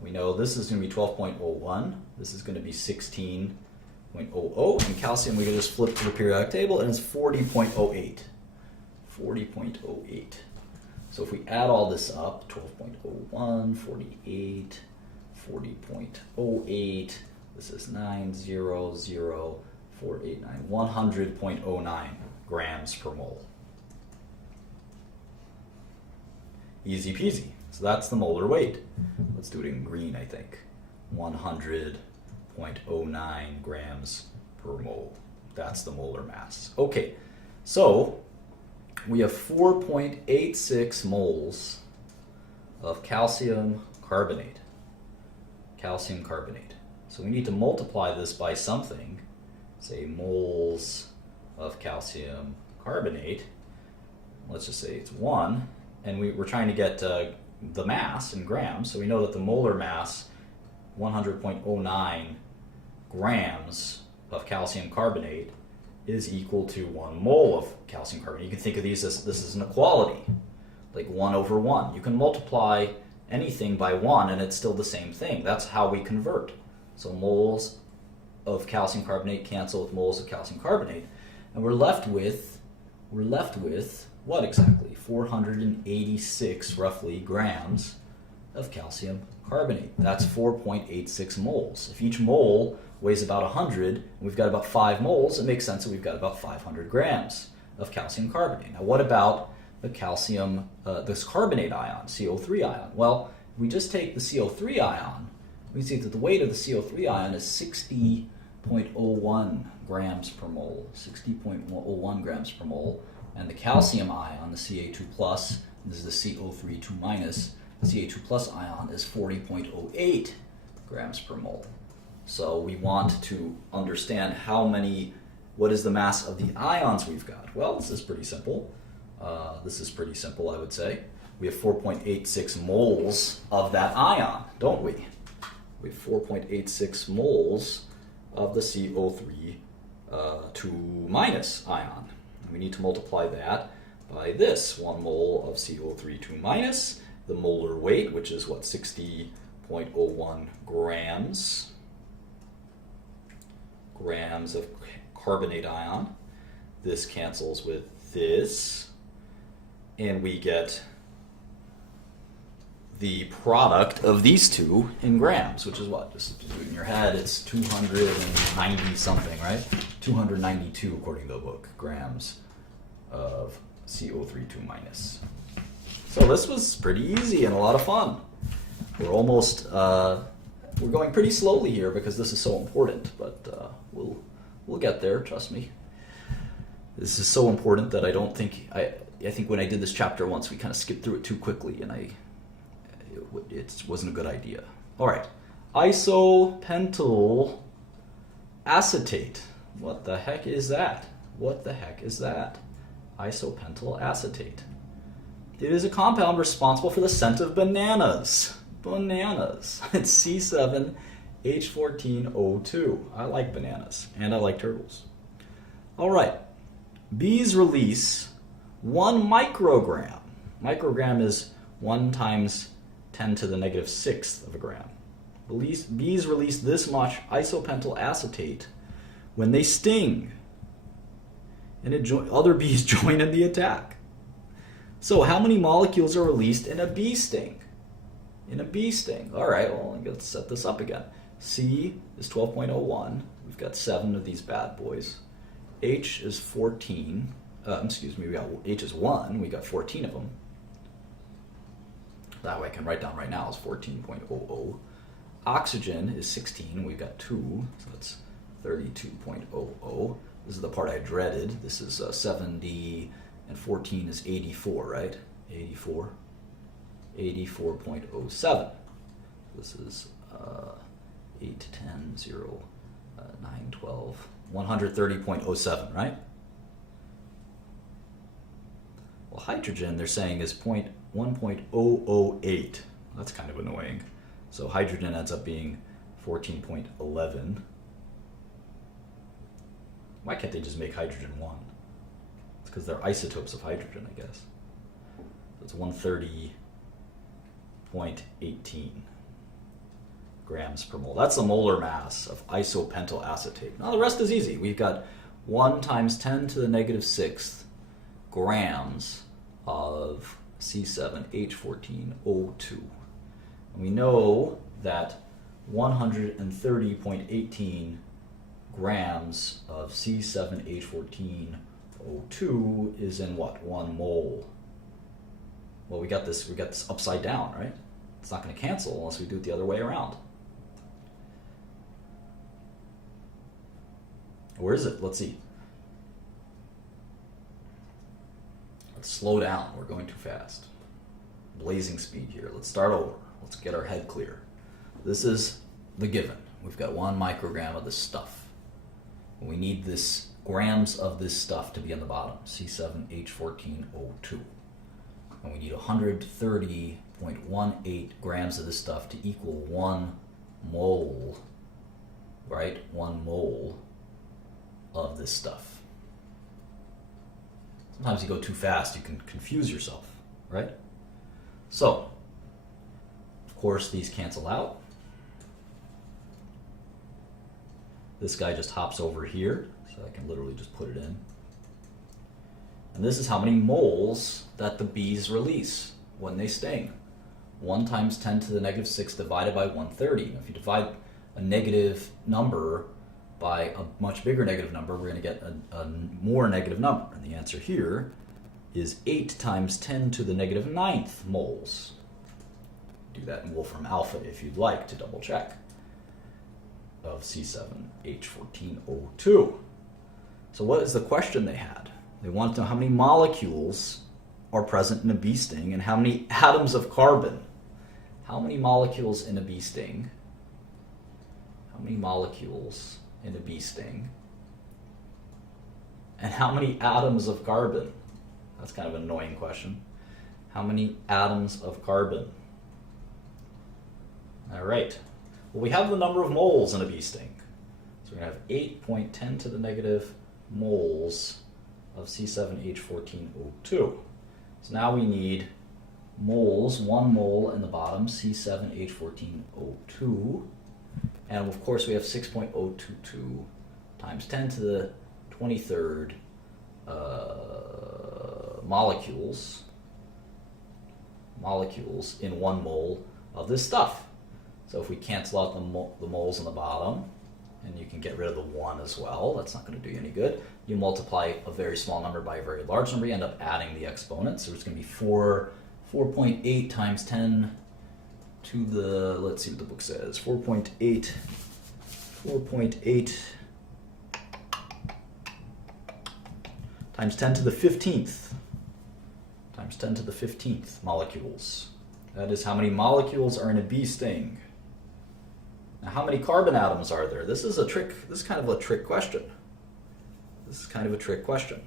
We know this is going to be 12.01, this is going to be 16.00, and calcium we can just flip to the periodic table and it's 40.08. 40.08. So if we add all this up, 12.01, 48, 40.08, this is 900,489, 100.09 grams per mole. Easy peasy. So that's the molar weight. Let's do it in green, I think. 100.09 grams per mole. That's the molar mass. Okay, so we have 4.86 moles of calcium carbonate. Calcium carbonate. So we need to multiply this by something, say moles of calcium carbonate. Let's just say it's 1, and we're trying to get the mass in grams, so we know that the molar mass, 100.09 grams of calcium carbonate, is equal to 1 mole of calcium carbonate. You can think of these as, this is an equality, like 1 over 1. You can multiply anything by 1 and it's still the same thing. That's how we convert. So moles of calcium carbonate cancel with moles of calcium carbonate, and we're left with what exactly? 486 roughly grams of calcium carbonate. That's 4.86 moles. If each mole weighs about 100, and we've got about 5 moles, it makes sense that we've got about 500 grams of calcium carbonate. Now what about the calcium, this carbonate ion, CO3 ion? Well, if we just take the CO3 ion, we can see that the weight of the CO3 ion is 60.01 grams per mole, 60.01 grams per mole. And the calcium ion, the Ca2+, this is the CO3 2-, the Ca2+ ion is 40.08 grams per mole. So we want to understand what is the mass of the ions we've got. Well, this is pretty simple. I would say. We have 4.86 moles of that ion, don't we? We have 4.86 moles of the CO3 2- ion. We need to multiply that by this, 1 mole of CO3 2-, the molar weight, which is what, 60.01 grams of carbonate ion. This cancels with this, and we get the product of these two in grams, which is what? Just do it in your head, it's 290 something, right? 292 according to the book, grams of CO3 2-. So this was pretty easy and a lot of fun. We're almost, we're going pretty slowly here because this is so important, but we'll get there, trust me. This is so important that I think when I did this chapter once, we kind of skipped through it too quickly, and it wasn't a good idea. All right, isopentyl acetate. What the heck is that? Isopentyl acetate. It is a compound responsible for the scent of bananas. It's C7H14O2. I like bananas, and I like turtles. All right. Bees release 1 microgram. Microgram is 1 times 10 to the negative 6th of a gram. Bees release this much isopentyl acetate when they sting, and other bees join in the attack. So how many molecules are released in a bee sting? All right, well, let's set this up again. C is 12.01. We've got 7 of these bad boys. H is 14. H is 1. We got 14 of them. That way I can write down right now is 14.00. Oxygen is 16. We've got 2, so that's 32.00. This is the part I dreaded. This is 70, and 14 is 84, right? 84. 84.07. This is 8, 10, 0, 9, 12, 130.07, right? Well, hydrogen, they're saying, is 1.008. That's kind of annoying. So hydrogen ends up being 14.11. Why can't they just make hydrogen 1? It's because they're isotopes of hydrogen, I guess. So it's 130.18 grams per mole. That's the molar mass of isopentyl acetate. Now the rest is easy. We've got 1 times 10 to the negative 6th grams of C7H14O2. And we know that 130.18 grams of C7H14O2 is in what? 1 mole. Well, we got this upside down, right? It's not going to cancel unless we do it the other way around. Where is it? Let's see. Let's slow down. We're going too fast. Blazing speed here. Let's start over. Let's get our head clear. This is the given. We've got 1 microgram of this stuff. And we need this grams of this stuff to be on the bottom, C7H14O2. And we need 130.18 grams of this stuff to equal 1 mole, right? 1 mole of this stuff. Sometimes you go too fast, you can confuse yourself, right? So, of course, these cancel out. This guy just hops over here, so I can literally just put it in. And this is how many moles that the bees release when they sting. 1 times 10 to the negative 6 divided by 130. Now, if you divide a negative number by a much bigger negative number, we're going to get a more negative number. And the answer here is 8 times 10 to the negative 9th moles. Do that in Wolfram alpha if you'd like to double check, of C7H14O2. So what is the question they had? They want to know how many molecules are present in a bee sting and how many atoms of carbon. How many molecules in a bee sting? How many molecules in a bee sting? And how many atoms of carbon? That's kind of an annoying question. How many atoms of carbon? All right. Well, we have the number of moles in a bee sting. So we're going to have 8.10 to the negative moles of C7H14O2. So now we need moles, 1 mole in the bottom, C7H14O2. And of course we have 6.022 times 10 to the 23rd molecules in 1 mole of this stuff. So if we cancel out the moles on the bottom, and you can get rid of the 1 as well, that's not going to do you any good. You multiply a very small number by a very large number, you end up adding the exponents. So it's going to be 4.8 times 10 to the, let's see what the book says, 4.8 times 10 to the 15th, times 10 to the 15th molecules. That is how many molecules are in a bee sting. Now, how many carbon atoms are there? This is kind of a trick question. This is kind of a trick question.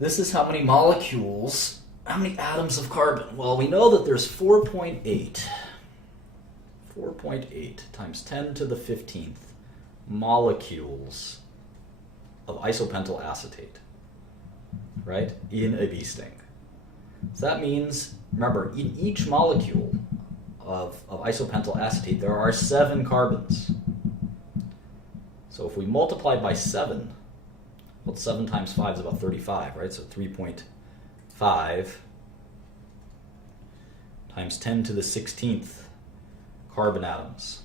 This is how many molecules, how many atoms of carbon? Well, we know that there's 4.8 times 10 to the 15th molecules of isopentyl acetate, right, in a bee sting. So that means, remember, in each molecule of isopentyl acetate, there are 7 carbons. So if we multiply by 7, well, 7 times 5 is about 35, right? So 3.5 times 10 to the 16th carbon atoms.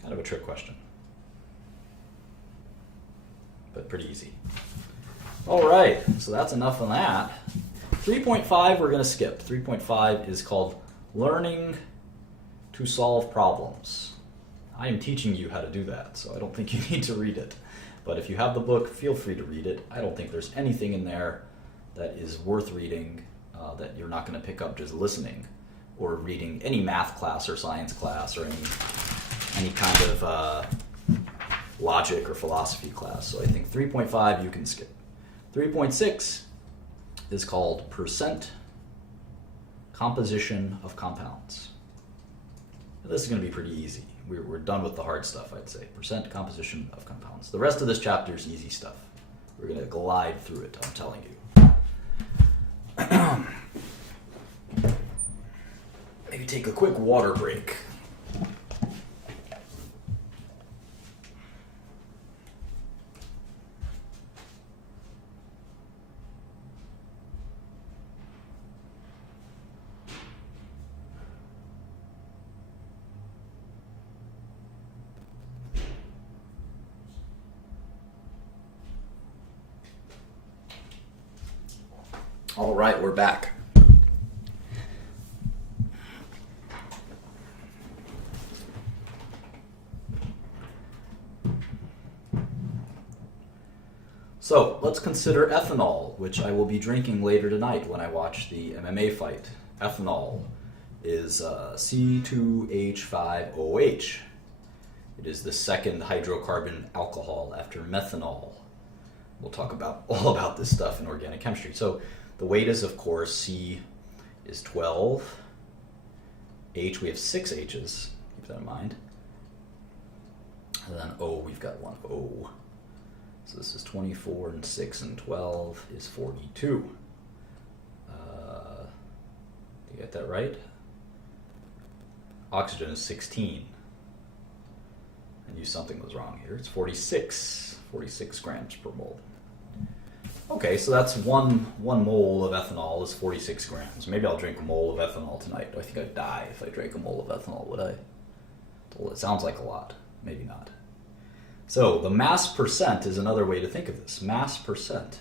Kind of a trick question, but pretty easy. All right, so that's enough on that. 3.5 we're going to skip. 3.5 is called Learning to Solve Problems. I am teaching you how to do that, so I don't think you need to read it. But if you have the book, feel free to read it. I don't think there's anything in there that is worth reading that you're not going to pick up just listening or reading any math class or science class or any kind of logic or philosophy class. So I think 3.5 you can skip. 3.6 is called Percent Composition of Compounds. This is going to be pretty easy. We're done with the hard stuff, I'd say. Percent composition of compounds. The rest of this chapter is easy stuff. We're going to glide through it, I'm telling you. Maybe take a quick water break. All right, we're back. So let's consider ethanol, which I will be drinking later tonight when I watch the MMA fight. Ethanol is C2H5OH. It is the second hydrocarbon alcohol after methanol. We'll talk all about this stuff in organic chemistry. So the weight is, of course, C is 12. H, we have 6 H's. Keep that in mind. And then O, we've got one O. So this is 24, and 6 and 12 is 42. Did you get that right? Oxygen is 16. I knew something was wrong here. It's 46 grams per mole. Okay, so that's one mole of ethanol is 46 grams. Maybe I'll drink a mole of ethanol tonight. I think I'd die if I drank a mole of ethanol, would I? Well, it sounds like a lot. Maybe not. So the mass percent is another way to think of this. Mass percent.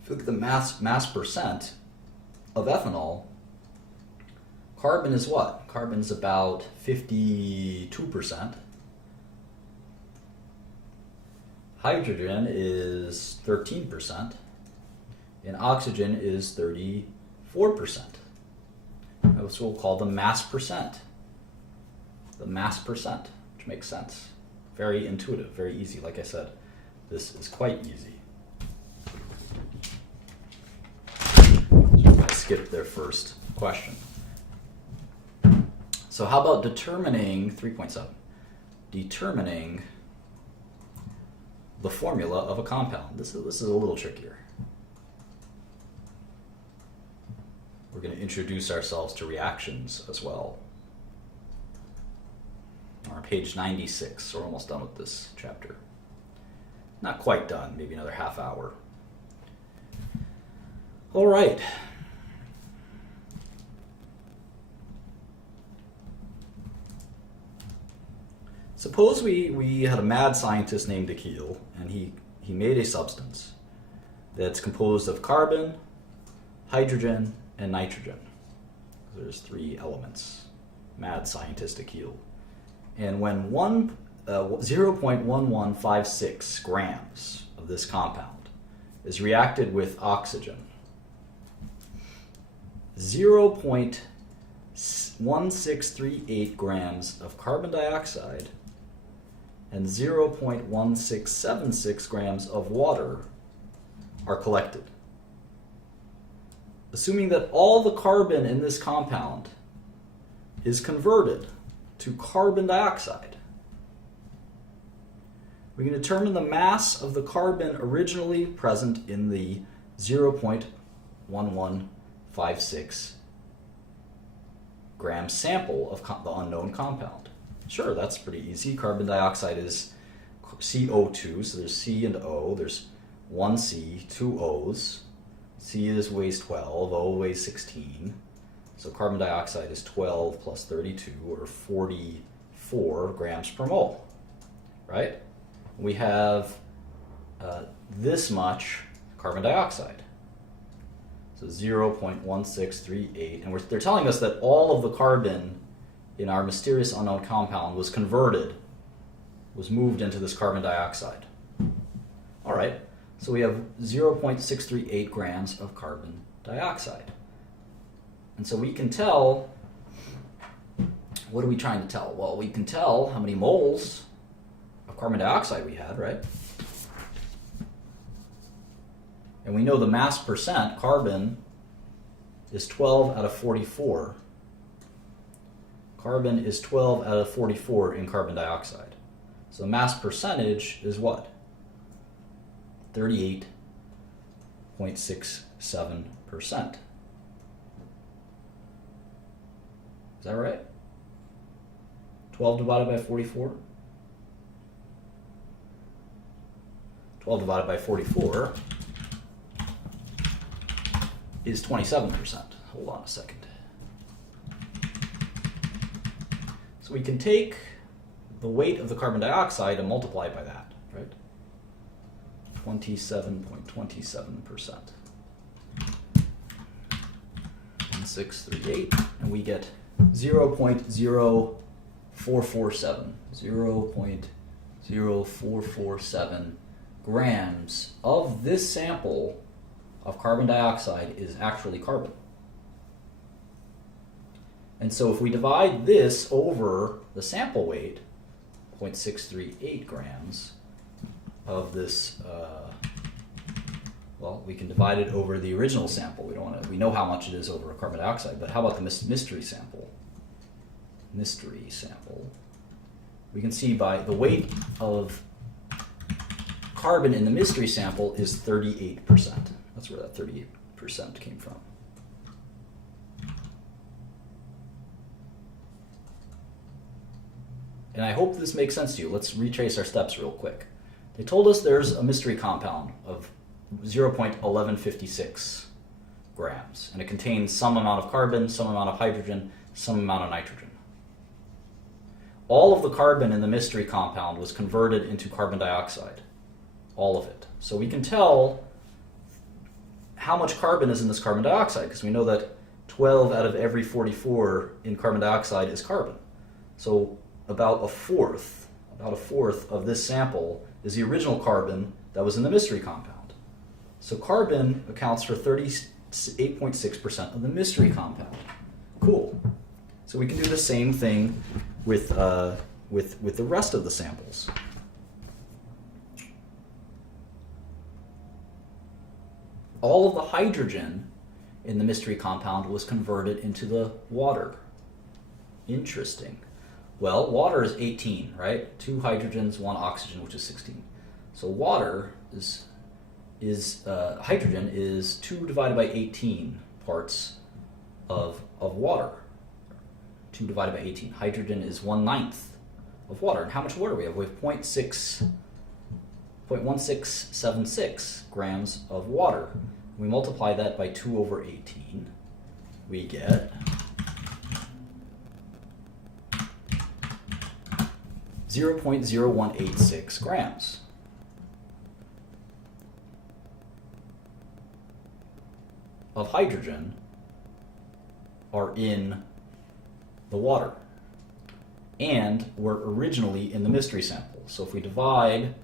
If you look at the mass percent of ethanol, carbon is what? Carbon is about 52%. Hydrogen is 13%, and oxygen is 34%. That's what we'll call the mass percent. The mass percent, which makes sense. Very intuitive, very easy. Like I said, this is quite easy. I skipped their first question. So how about determining 3.7? Determining the formula of a compound. This is a little trickier. We're going to introduce ourselves to reactions as well. We're on page 96, so we're almost done with this chapter. Not quite done, maybe another half hour. All right. Suppose we had a mad scientist named Akil, and he made a substance that's composed of carbon, hydrogen, and nitrogen. There's 3 elements. Mad scientist Akil. And when 0.1156 grams of this compound is reacted with oxygen, 0.1638 grams of carbon dioxide and 0.1676 grams of water are collected. Assuming that all the carbon in this compound is converted to carbon dioxide, we can determine the mass of the carbon originally present in the 0.1156 gram sample of the unknown compound. Sure, that's pretty easy. Carbon dioxide is CO2, so there's C and O. There's 1 C, 2 O's. C weighs 12, O weighs 16. So carbon dioxide is 12 plus 32, or 44 grams per mole, right? We have this much carbon dioxide. So 0.1638, and they're telling us that all of the carbon in our mysterious unknown compound was converted, was moved into this carbon dioxide. All right, so we have 0.638 grams of carbon dioxide. And so we can tell, what are we trying to tell? Well, we can tell how many moles of carbon dioxide we had, right? And we know the mass percent, carbon, is 12 out of 44. Carbon is 12 out of 44 in carbon dioxide. So the mass percentage is what? 38.67%. Is that right? 12 divided by 44? 12 divided by 44 is 27%. Hold on a second. So we can take the weight of the carbon dioxide and multiply it by that, right? 27.27%. 1638, and we get 0.0447. 0.0447 grams of this sample of carbon dioxide is actually carbon. And so if we divide this over the sample weight, 0.638 grams of this, well, we can divide it over the original sample. We know how much it is over carbon dioxide, but how about the mystery sample? Mystery sample. We can see by the weight of carbon in the mystery sample is 38%. That's where that 38% came from. And I hope this makes sense to you. Let's retrace our steps real quick. They told us there's a mystery compound of 0.1156 grams, and it contains some amount of carbon, some amount of hydrogen, some amount of nitrogen. All of the carbon in the mystery compound was converted into carbon dioxide. All of it. So we can tell how much carbon is in this carbon dioxide, because we know that 12 out of every 44 in carbon dioxide is carbon. So about a fourth of this sample is the original carbon that was in the mystery compound. So carbon accounts for 38.6% of the mystery compound. Cool. So we can do the same thing with the rest of the samples. All of the hydrogen in the mystery compound was converted into the water. Interesting. Well, water is 18, right? 2 hydrogens, 1 oxygen, which is 16. So water hydrogen is 2 divided by 18 parts of water. 2 divided by 18. Hydrogen is 1/9 of water. And how much water do we have? We have 0.1676 grams of water. We multiply that by 2 over 18. We get 0.0186 grams. Of hydrogen are in the water and were originally in the mystery sample. So if we divide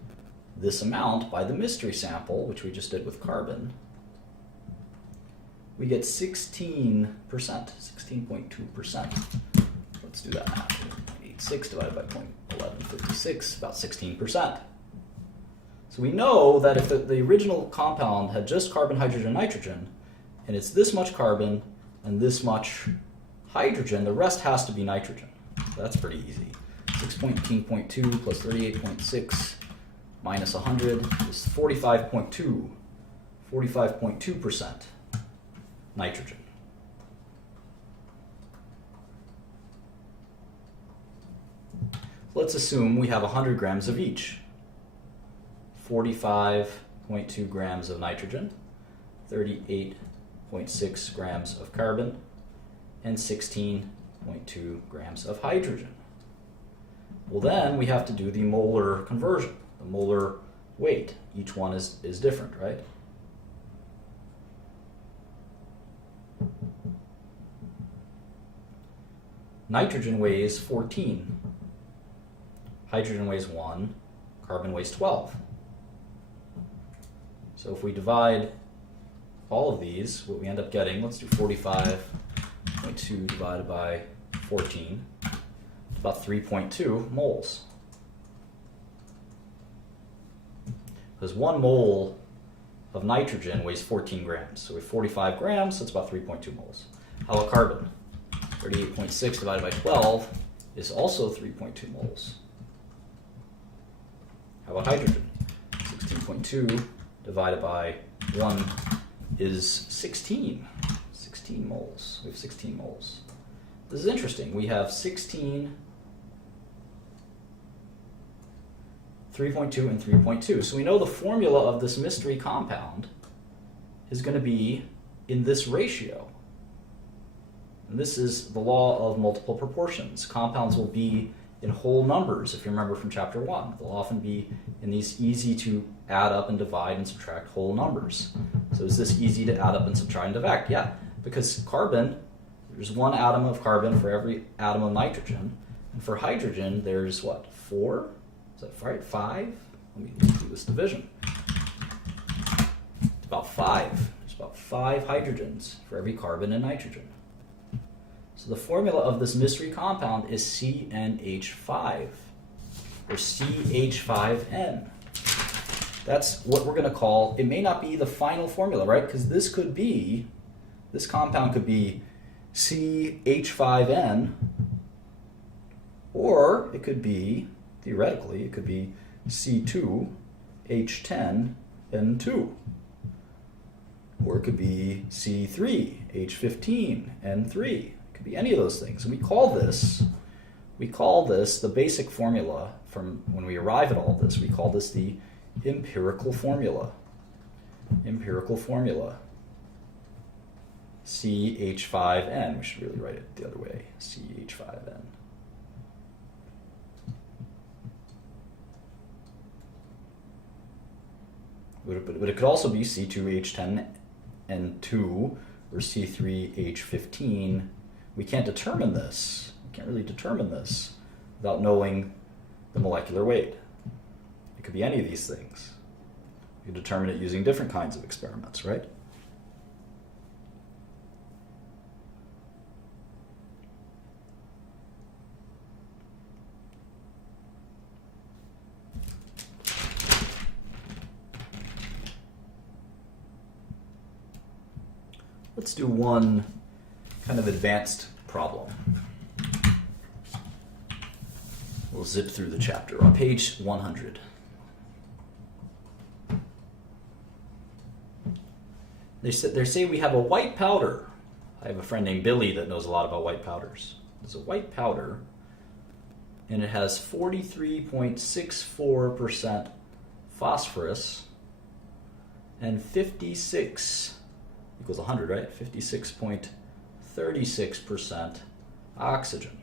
this amount by the mystery sample, which we just did with carbon, we get 16%, 16.2%. Let's do that now. 0.86 divided by 0.1156, about 16%. So we know that if the original compound had just carbon, hydrogen, nitrogen, and it's this much carbon and this much hydrogen, the rest has to be nitrogen. So that's pretty easy. 16.2 plus 38.6 minus 100 is 45.2. 45.2% nitrogen. Let's assume we have 100 grams of each. 45.2 grams of nitrogen, 38.6 grams of carbon, and 16.2 grams of hydrogen. Well, then we have to do the molar conversion, the molar weight. Each one is different, right? Nitrogen weighs 14. Hydrogen weighs 1. Carbon weighs 12. So if we divide all of these, what we end up getting, let's do 45.2 divided by 14, it's about 3.2 moles. Because 1 mole of nitrogen weighs 14 grams. So we have 45 grams, so it's about 3.2 moles. How about carbon? 38.6 divided by 12 is also 3.2 moles. How about hydrogen? 16.2 divided by 1 is 16 moles. We have 16 moles. This is interesting. We have 16, 3.2, and 3.2. So we know the formula of this mystery compound is going to be in this ratio. And this is the law of multiple proportions. Compounds will be in whole numbers, if you remember from chapter 1. They'll often be in these easy to add up and divide and subtract whole numbers. So is this easy to add up and subtract and divide? Yeah, because carbon, there's one atom of carbon for every atom of nitrogen. And for hydrogen, there's what, 4? Is that right? 5? Let me do this division. It's about 5. There's about 5 hydrogens for every carbon and nitrogen. So the formula of this mystery compound is CnH5, or CH5N. That's what we're going to call, it may not be the final formula, right? Because this compound could be CH5N, or it could be, theoretically, it could be C2H10N2. Or it could be C3H15N3. Could be any of those things. And we call this the basic formula from when we arrive at all this. We call this the empirical formula. Empirical formula. CH5N. We should really write it the other way. CH5N. But it could also be C2H10N2 or C3H15. We can't determine this. We can't really determine this without knowing the molecular weight. It could be any of these things. You can determine it using different kinds of experiments, right? Let's do one kind of advanced problem. We'll zip through the chapter on page 100. They say we have a white powder. I have a friend named Billy that knows a lot about white powders. There's a white powder, and it has 43.64% phosphorus and 56 equals 100, right? 56.36% oxygen.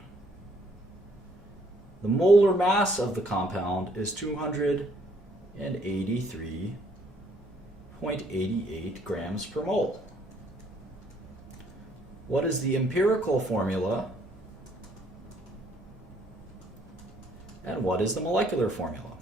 The molar mass of the compound is 283.88 grams per mole. What is the empirical formula? And what is the molecular formula?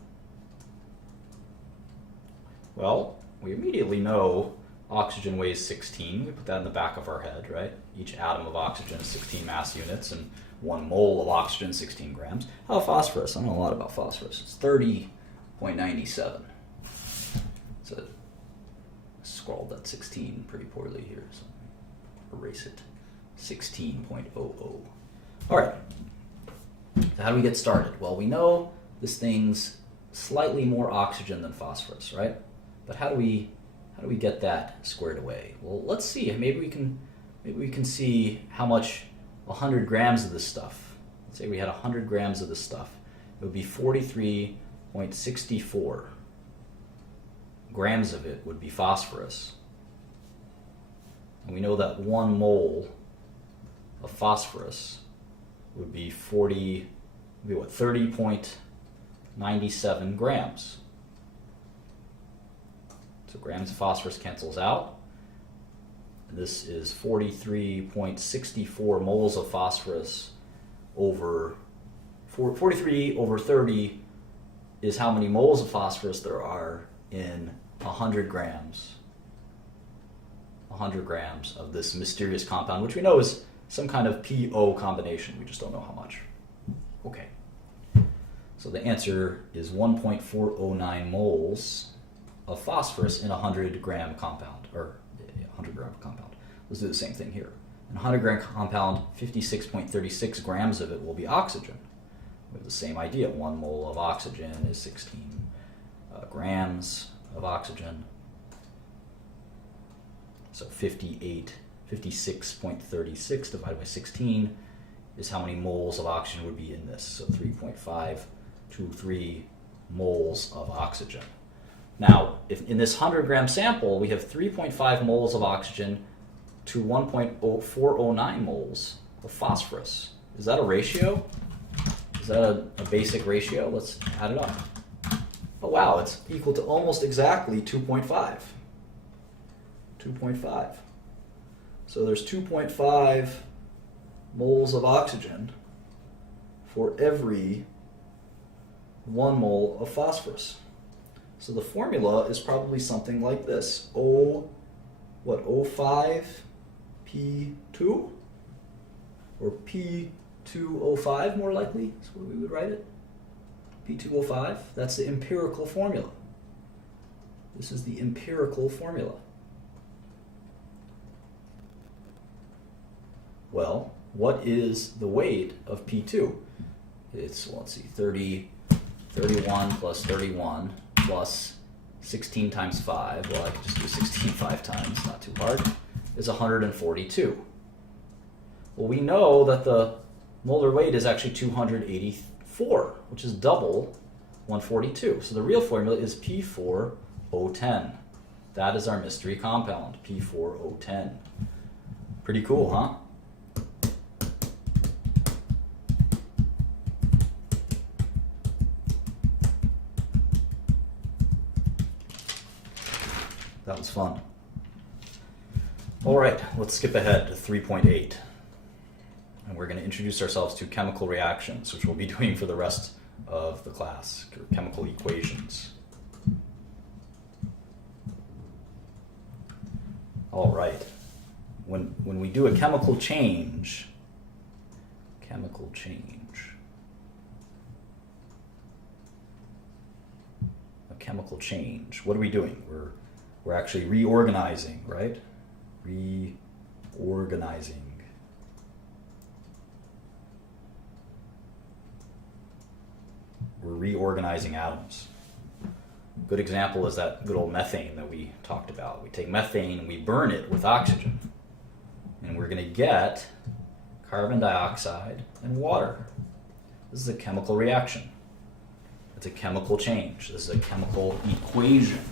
Well, we immediately know oxygen weighs 16. We put that in the back of our head, right? Each atom of oxygen is 16 mass units, and 1 mole of oxygen, 16 grams. How about phosphorus? I know a lot about phosphorus. It's 30.97. So I scrawled that 16 pretty poorly here, so erase it. 16.00. All right. So how do we get started? Well, we know this thing's slightly more oxygen than phosphorus, right? But how do we get that squared away? Well, let's see. Maybe we can see how much 100 grams of this stuff. Let's say we had 100 grams of this stuff. It would be 43.64 grams of it would be phosphorus. And we know that 1 mole of phosphorus would be 30.97 grams. So grams of phosphorus cancels out. This is 43.64 moles of phosphorus over 43 over 30 is how many moles of phosphorus there are in 100 grams. 100 grams of this mysterious compound, which we know is some kind of PO combination. We just don't know how much. Okay. So the answer is 1.409 moles of phosphorus in a 100 gram compound, or 100 gram compound. Let's do the same thing here. In a 100-gram compound, 56.36 grams of it will be oxygen. We have the same idea. 1 mole of oxygen is 16 grams of oxygen. So 56.36 divided by 16 is how many moles of oxygen would be in this. So 3.523 moles of oxygen. Now, if in this 100-gram sample, we have 3.5 moles of oxygen to 1.409 moles of phosphorus. Is that a ratio? Is that a basic ratio? Let's add it up. Oh wow, it's equal to almost exactly 2.5. 2.5. So there's 2.5 moles of oxygen for every 1 mole of phosphorus. So the formula is probably something like this. O5 P2? Or P2O5 more likely, is what we would write it. P2O5, that's the empirical formula. This is the empirical formula. Well, what is the weight of P2? It's, well, let's see, 31 plus 31 plus 16 times 5. Well, I could just do 16 5 times, not too hard. Is 142. Well, we know that the molar weight is actually 284, which is double 142. So the real formula is P4O10. That is our mystery compound, P4O10. Pretty cool, huh? That was fun. All right, let's skip ahead to 3.8. And we're going to introduce ourselves to chemical reactions, which we'll be doing for the rest of the class, chemical equations. All right. When we do a chemical change, what are we doing? We're actually reorganizing, right? Reorganizing. We're reorganizing atoms. Good example is that good old methane that we talked about. We take methane and we burn it with oxygen. And we're going to get carbon dioxide and water. This is a chemical reaction. It's a chemical change. This is a chemical equation.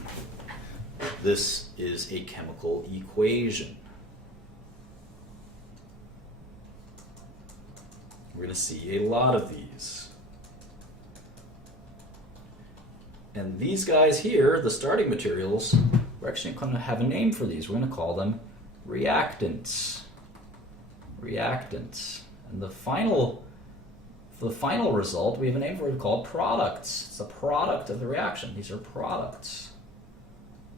This is a chemical equation. We're going to see a lot of these. And these guys here, the starting materials, we're actually going to have a name for these. We're going to call them reactants. Reactants. And the final result, we have a name for it called products. It's a product of the reaction. These are products.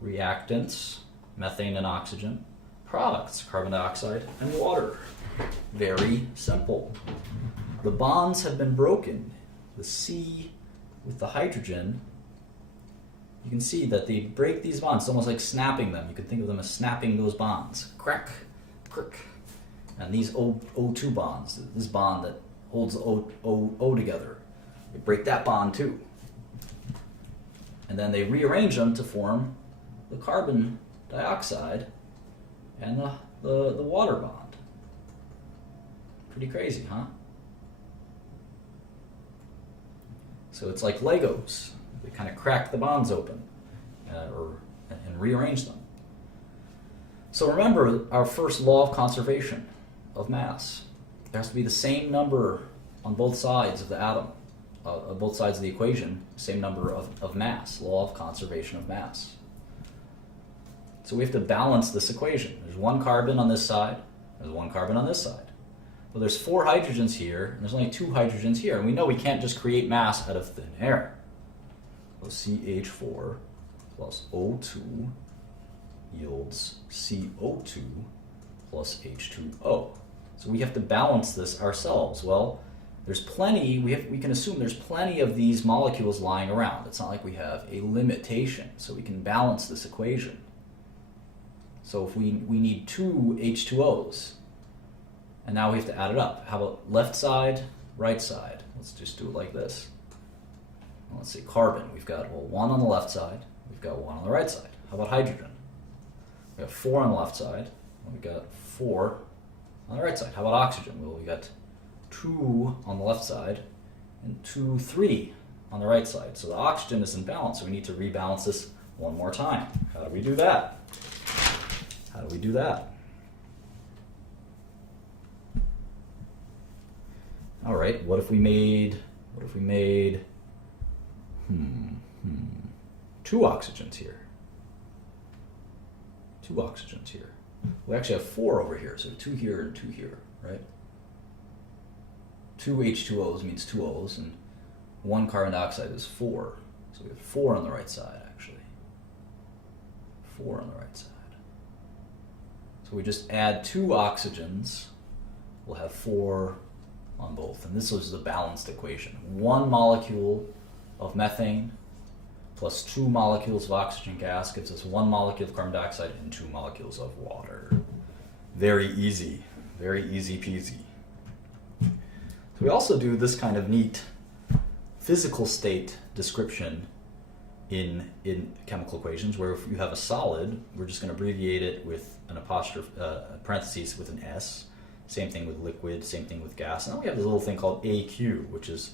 Reactants, methane and oxygen. Products, carbon dioxide and water. Very simple. The bonds have been broken. The C with the hydrogen, you can see that they break these bonds. It's almost like snapping them. You can think of them as snapping those bonds. Crack, crick. And these O2 bonds, this bond that holds O together, they break that bond too. And then they rearrange them to form the carbon dioxide and the water bond. Pretty crazy, huh? So it's like Legos. They kind of crack the bonds open and rearrange them. So remember our first law of conservation of mass. There has to be the same number on both sides of the atom, both sides of the equation, same number of mass, law of conservation of mass. So we have to balance this equation. There's one carbon on this side, there's one carbon on this side. Well, there's 4 hydrogens here, and there's only 2 hydrogens here, and we know we can't just create mass out of thin air. So CH4 plus O2 yields CO2 plus H2O. So we have to balance this ourselves. Well, there's plenty, we can assume there's plenty of these molecules lying around. It's not like we have a limitation, so we can balance this equation. So if we need 2 H2Os, And now we have to add it up. How about left side, right side? Let's just do it like this. Well, let's see, carbon. We've got, well, 1 on the left side. We've got 1 on the right side. How about hydrogen? We've got 4 on the left side. We've got 4 on the right side. How about oxygen? Well, we got 2 on the left side and 3 on the right side. So the oxygen is in balance, so we need to rebalance this one more time. How do we do that? How do we do that? All right, what if we made 2 oxygens here? 2 oxygens here. We actually have 4 over here, so 2 here and 2 here, right? 2 H2Os means 2 O's, and 1 carbon dioxide is 4. So we have 4 on the right side, actually. 4 on the right side. So we just add 2 oxygens. We'll have 4 on both. And this is the balanced equation. 1 molecule of methane plus 2 molecules of oxygen gas gives us 1 molecule of carbon dioxide and 2 molecules of water. Very easy peasy. So we also do this kind of neat physical state description in chemical equations, where if you have a solid, we're just going to abbreviate it with an apostrophe, parentheses with an S. Same thing with liquid, same thing with gas. And then we have this little thing called AQ, which is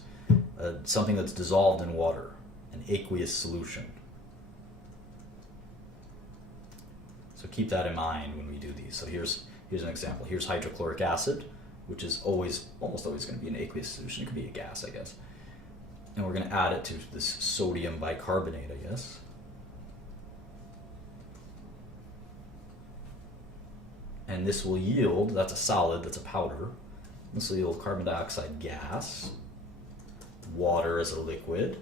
something that's dissolved in water, an aqueous solution. So keep that in mind when we do these. So here's an example. Here's hydrochloric acid, which is almost always going to be an aqueous solution. It could be a gas, I guess. And we're going to add it to this sodium bicarbonate, I guess. And this will yield, that's a solid, that's a powder. This will yield carbon dioxide gas, water as a liquid,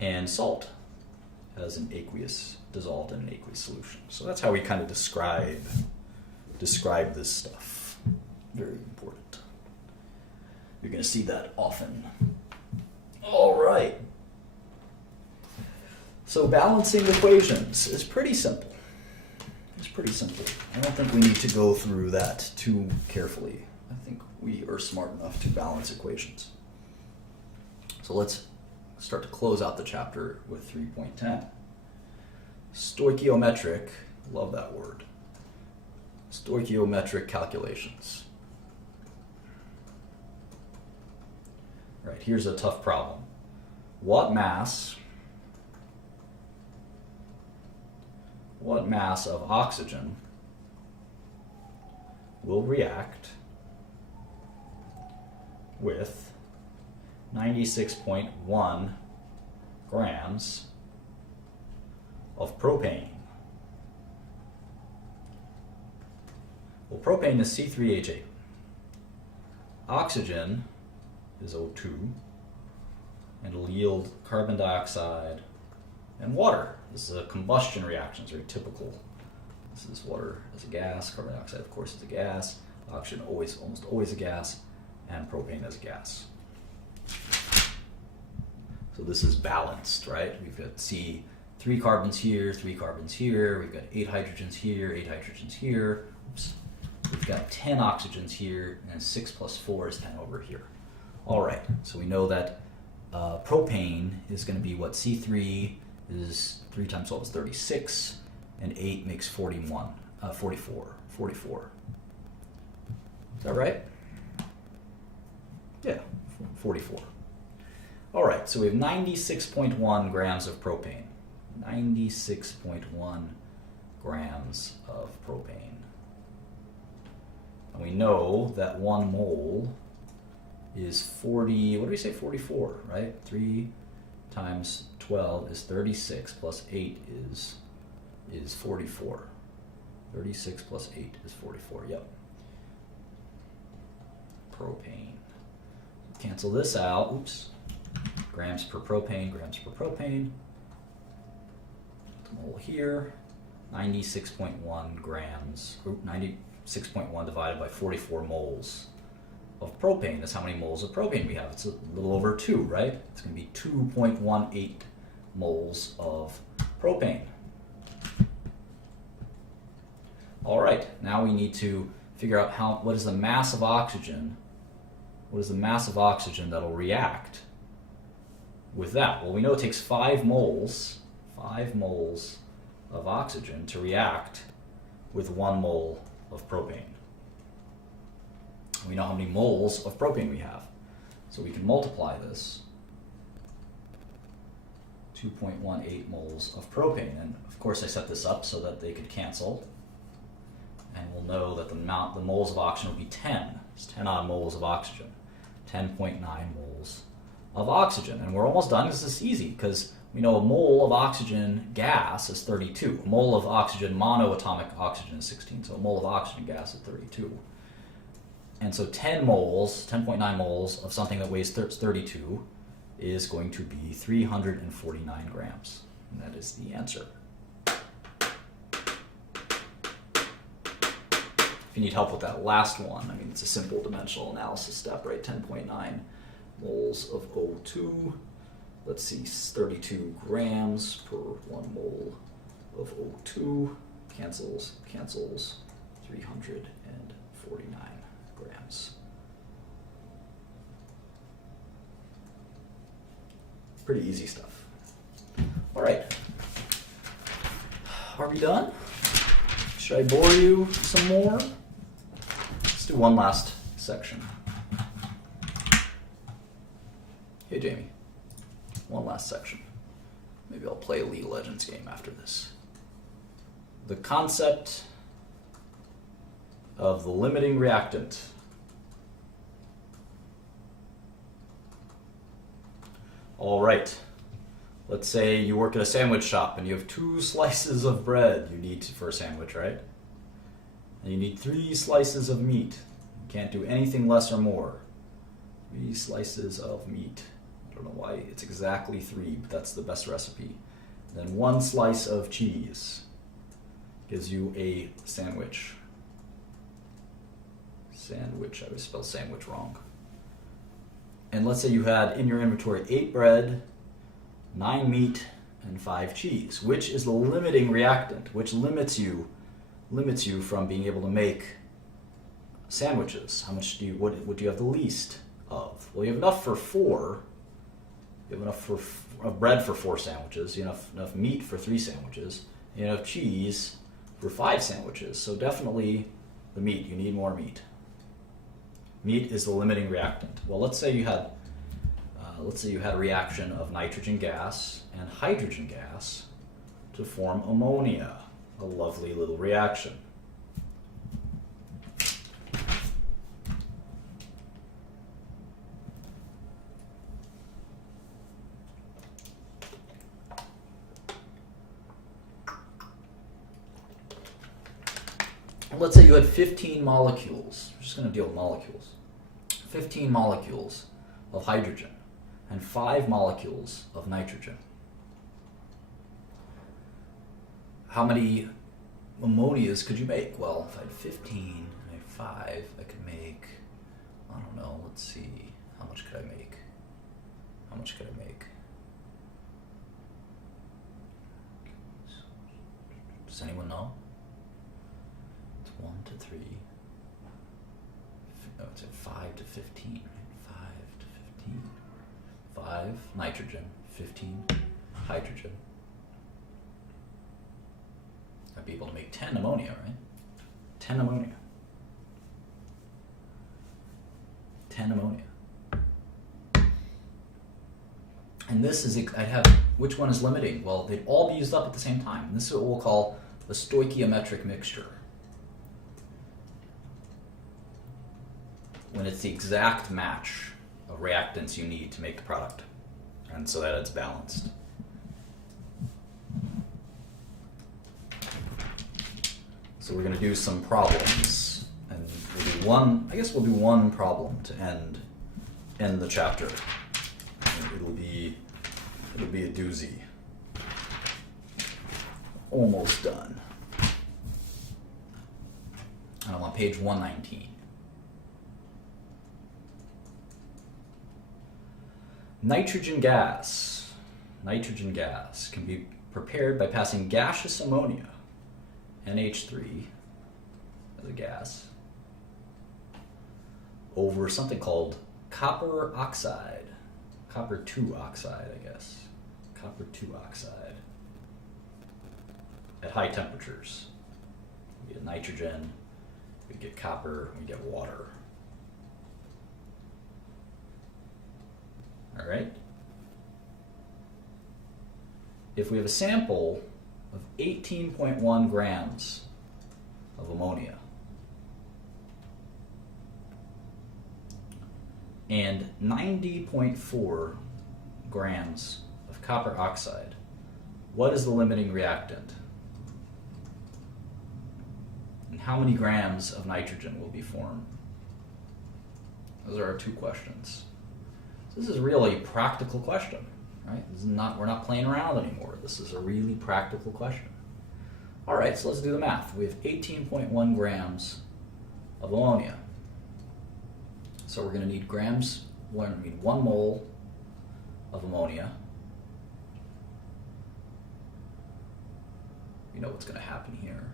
and salt as an aqueous, dissolved in an aqueous solution. So that's how we kind of describe this stuff. Very important. You're going to see that often. All right. So balancing equations is pretty simple. It's pretty simple. I don't think we need to go through that too carefully. I think we are smart enough to balance equations. So let's start to close out the chapter with 3.10. Stoichiometric, love that word. Stoichiometric calculations. Right, here's a tough problem. What mass of oxygen will react with 96.1 grams of propane? Well, propane is C3H8. Oxygen is O2, and it'll yield carbon dioxide and water. This is a combustion reaction. It's very typical. This is water as a gas. Carbon dioxide, of course, is a gas. Oxygen, almost always a gas. And propane as a gas. So this is balanced, right? We've got 3 carbons here, 3 carbons here. We've got 8 hydrogens here, 8 hydrogens here. Oops. We've got 10 oxygens here, and 6 plus 4 is 10 over here. All right, so we know that propane is going to be what? C3 is 3 times 12 is 36, and 8 makes 44. 44. Is that right? Yeah, 44. All right, so we have 96.1 grams of propane. 96.1 grams of propane. And we know that 1 mole is 40, what do we say, 44, right? 3 times 12 is 36, plus 8 is 44. 36 plus 8 is 44, yep. Propane. Cancel this out, oops. Grams per propane, grams per propane. Mole here, 96.1 grams, 96.1 divided by 44 moles of propane is how many moles of propane we have. It's a little over 2, right? It's going to be 2.18 moles of propane. All right, now we need to figure out what is the mass of oxygen. What is the mass of oxygen that'll react with that? Well, we know it takes 5 moles of oxygen to react with 1 mole of propane. We know how many moles of propane we have. So we can multiply this. 2.18 moles of propane. And of course I set this up so that they could cancel. And we'll know that the moles of oxygen will be 10. It's 10 odd moles of oxygen. 10.9 moles of oxygen. And we're almost done. This is easy because we know a mole of oxygen gas is 32. A mole of oxygen, monoatomic oxygen, is 16. So a mole of oxygen gas is 32. And so 10.9 moles of something that weighs 32 is going to be 349 grams. And that is the answer. If you need help with that last one, I mean, it's a simple dimensional analysis step, right? 10.9 moles of O2. Let's see, 32 grams per 1 mole of O2. Cancels, 349 grams. Pretty easy stuff. All right. Are we done? Should I bore you some more? Let's do one last section. Hey, Jamie. One last section. Maybe I'll play a League of Legends game after this. The concept of the limiting reactant. All right. Let's say you work at a sandwich shop and you have 2 slices of bread you need for a sandwich, right? And you need 3 slices of meat. You can't do anything less or more. 3 slices of meat. I don't know why it's exactly 3, but that's the best recipe. And then 1 slice of cheese gives you a sandwich. Sandwich, I would spell sandwich wrong. And let's say you had in your inventory 8 bread, 9 meat, and 5 cheese. Which is the limiting reactant? Which limits you from being able to make sandwiches? How much do you, what do you have the least of? Well, you have enough for 4. You have enough of bread for 4 sandwiches. You have enough meat for 3 sandwiches. You have enough cheese for 5 sandwiches. So definitely the meat. You need more meat. Meat is the limiting reactant. Well, let's say you had a reaction of nitrogen gas and hydrogen gas to form ammonia. A lovely little reaction. Let's say you had 15 molecules. We're just going to deal with molecules. 15 molecules of hydrogen and 5 molecules of nitrogen. How many ammonias could you make? Well, if I had 15 and I had 5, I could make, I don't know, let's see, how much could I make? Does anyone know? It's 1 to 3. No, it's at 5 to 15, right? 5 to 15. 5 nitrogen, 15 hydrogen. I'd be able to make 10 ammonia, right? 10 ammonia. 10 ammonia. And this is, I'd have, which one is limiting? Well, they'd all be used up at the same time. And this is what we'll call the stoichiometric mixture. When it's the exact match of reactants you need to make the product. And so that it's balanced. So we're going to do some problems, and we'll do one. I guess we'll do one problem to end the chapter. It'll be a doozy. Almost done. And I'm on page 119. Nitrogen gas can be prepared by passing gaseous ammonia, NH3, as a gas, over something called copper oxide. Copper 2 oxide, I guess. Copper 2 oxide. At high temperatures. We get nitrogen, we get copper, we get water. All right? If we have a sample of 18.1 grams of ammonia and 90.4 grams of copper oxide, what is the limiting reactant? And how many grams of nitrogen will be formed? Those are our two questions. So this is really a practical question, right? We're not playing around anymore. This is a really practical question. All right, so let's do the math. We have 18.1 grams of ammonia. So we're going to need grams, we're going to need 1 mole of ammonia. You know what's going to happen here.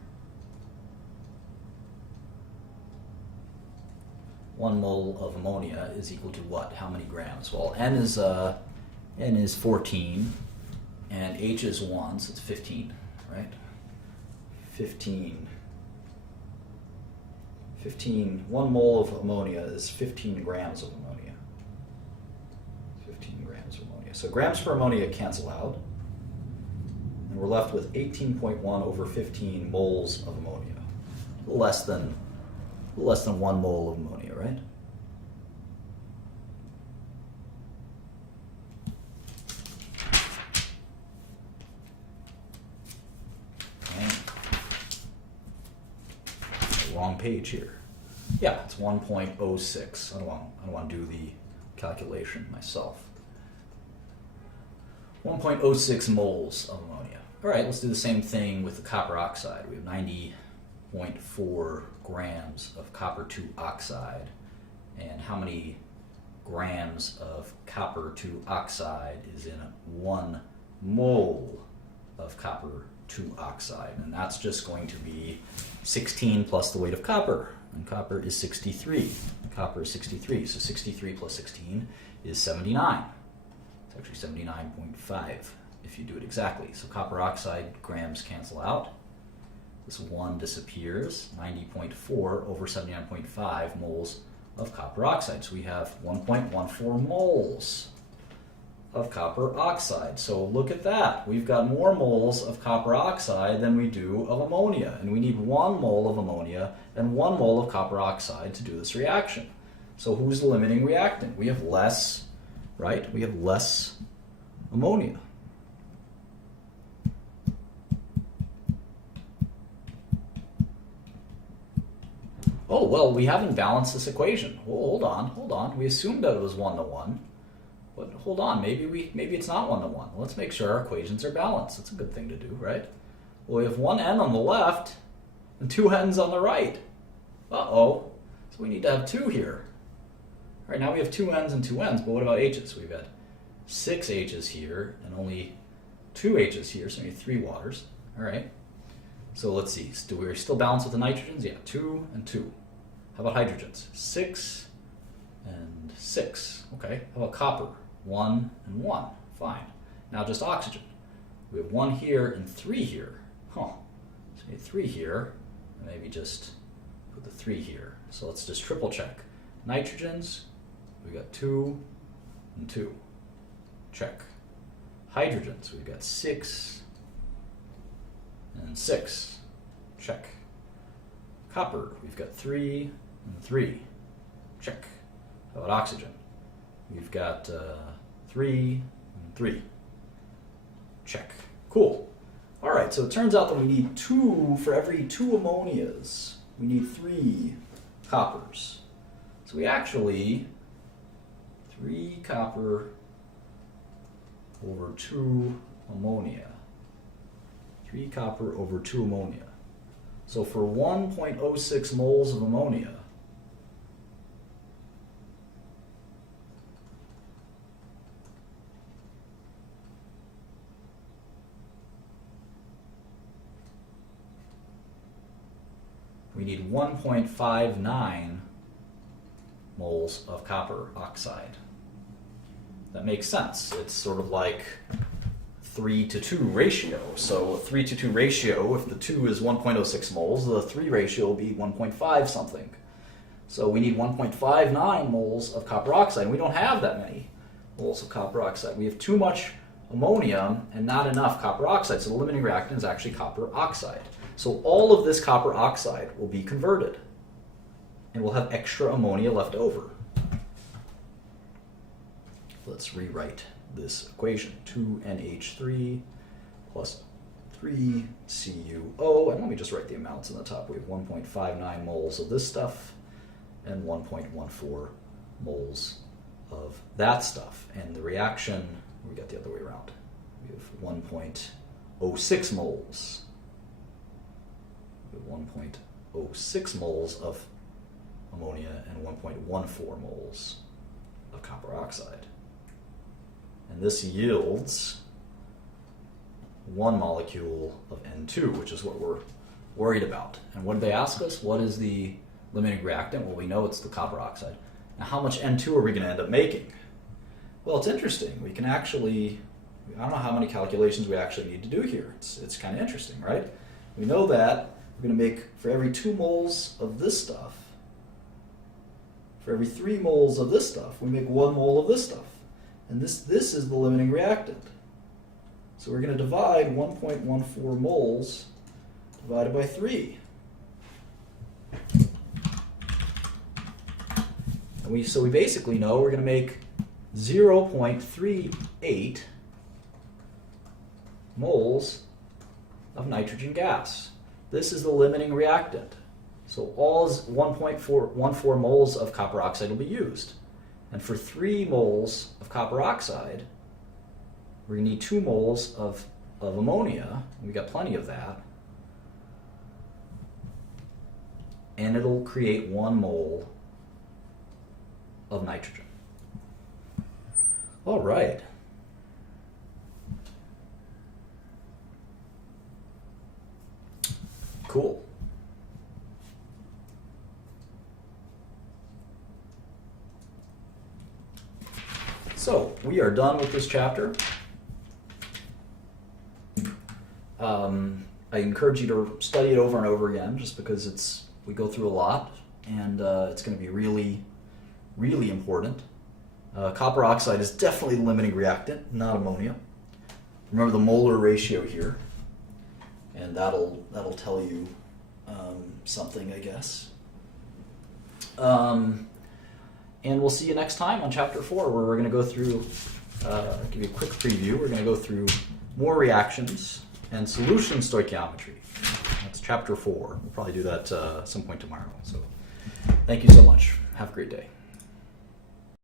1 mole of ammonia is equal to what? How many grams? Well, N is 14, and H is 1, so it's 15, right? 15. 1 mole of ammonia is 15 grams of ammonia. 15 grams of ammonia. So grams per ammonia cancel out, and we're left with 18.1 over 15 moles of ammonia. A little less than 1 mole of ammonia, right? Wrong page here. Yeah, it's 1.06. I don't want to do the calculation myself. 1.06 moles of ammonia. All right, let's do the same thing with the copper oxide. We have 90.4 grams of copper 2 oxide. And how many grams of copper 2 oxide is in 1 mole of copper 2 oxide? And that's just going to be 16 plus the weight of copper, and copper is 63. Copper is 63, so 63 plus 16 is 79. It's actually 79.5 if you do it exactly. So copper oxide grams cancel out. This 1 disappears. 90.4 over 79.5 moles of copper oxide. So we have 1.14 moles of copper oxide. So look at that. We've got more moles of copper oxide than we do of ammonia. And we need 1 mole of ammonia and 1 mole of copper oxide to do this reaction. So who's the limiting reactant? We have less, right? We have less ammonia. Oh, well, we haven't balanced this equation. Well, hold on. We assumed that it was 1 to 1. But hold on, maybe it's not 1 to 1. Let's make sure our equations are balanced. That's a good thing to do, right? Well, we have 1 n on the left and 2 n's on the right. Uh-oh. So we need to have 2 here. All right, now we have 2 n's and 2 n's, but what about h's? We've got 6 h's here and only 2 h's here, so we need 3 waters. All right. So let's see. Do we still balance with the nitrogens? Yeah, 2 and 2. How about hydrogens? 6 and 6. Okay. How about copper? 1 and 1. Fine. Now just oxygen. We have 1 here and 3 here. So we need 3 here, and maybe just put the 3 here. So let's just triple check. Nitrogens, we got 2 and 2. Check. Hydrogens, we've got 6 and 6. Check. Copper, we've got 3 and 3. Check. How about oxygen? We've got 3 and 3. Check. Cool. All right, so it turns out that we need 2 for every 2 ammonias. We need 3 coppers. So we actually, 3 copper over 2 ammonia. 3 copper over 2 ammonia. So for 1.06 moles of ammonia, we need 1.59 moles of copper oxide. That makes sense. It's sort of like 3-to-2 ratio. So a 3-to-2 ratio, if the 2 is 1.06 moles, the 3 ratio will be 1.5 something. So we need 1.59 moles of copper oxide. And we don't have that many moles of copper oxide. We have too much ammonium and not enough copper oxide. So the limiting reactant is actually copper oxide. So all of this copper oxide will be converted. And we'll have extra ammonia left over. Let's rewrite this equation. 2NH3 plus 3CuO. And let me just write the amounts on the top. We have 1.59 moles of this stuff and 1.14 moles of that stuff. And the reaction, we got the other way around. We have 1.06 moles. We have 1.06 moles of ammonia and 1.14 moles of copper oxide. And this yields 1 molecule of N2, which is what we're worried about. And what did they ask us? What is the limiting reactant? Well, we know it's the copper oxide. Now, how much N2 are we going to end up making? Well, it's interesting. We can actually, I don't know how many calculations we actually need to do here. It's kind of interesting, right? We know that we're going to make, for every 2 moles of this stuff, for every 3 moles of this stuff, we make 1 mole of this stuff. And this is the limiting reactant. So we're going to divide 1.14 moles divided by 3. And so we basically know we're going to make 0.38 moles of nitrogen gas. This is the limiting reactant. So all 1.14 moles of copper oxide will be used. And for 3 moles of copper oxide, we're going to need 2 moles of ammonia. We got plenty of that. And it'll create 1 mole of nitrogen. All right. Cool. So we are done with this chapter. I encourage you to study it over and over again, just because we go through a lot, and it's going to be really, really important. Copper oxide is definitely the limiting reactant, not ammonia. Remember the molar ratio here, and that'll tell you something, I guess. And we'll see you next time on Chapter 4, where we're going to go through, give you a quick preview, we're going to go through more reactions and solution stoichiometry. That's Chapter 4. We'll probably do that some point tomorrow. So thank you so much. Have a great day.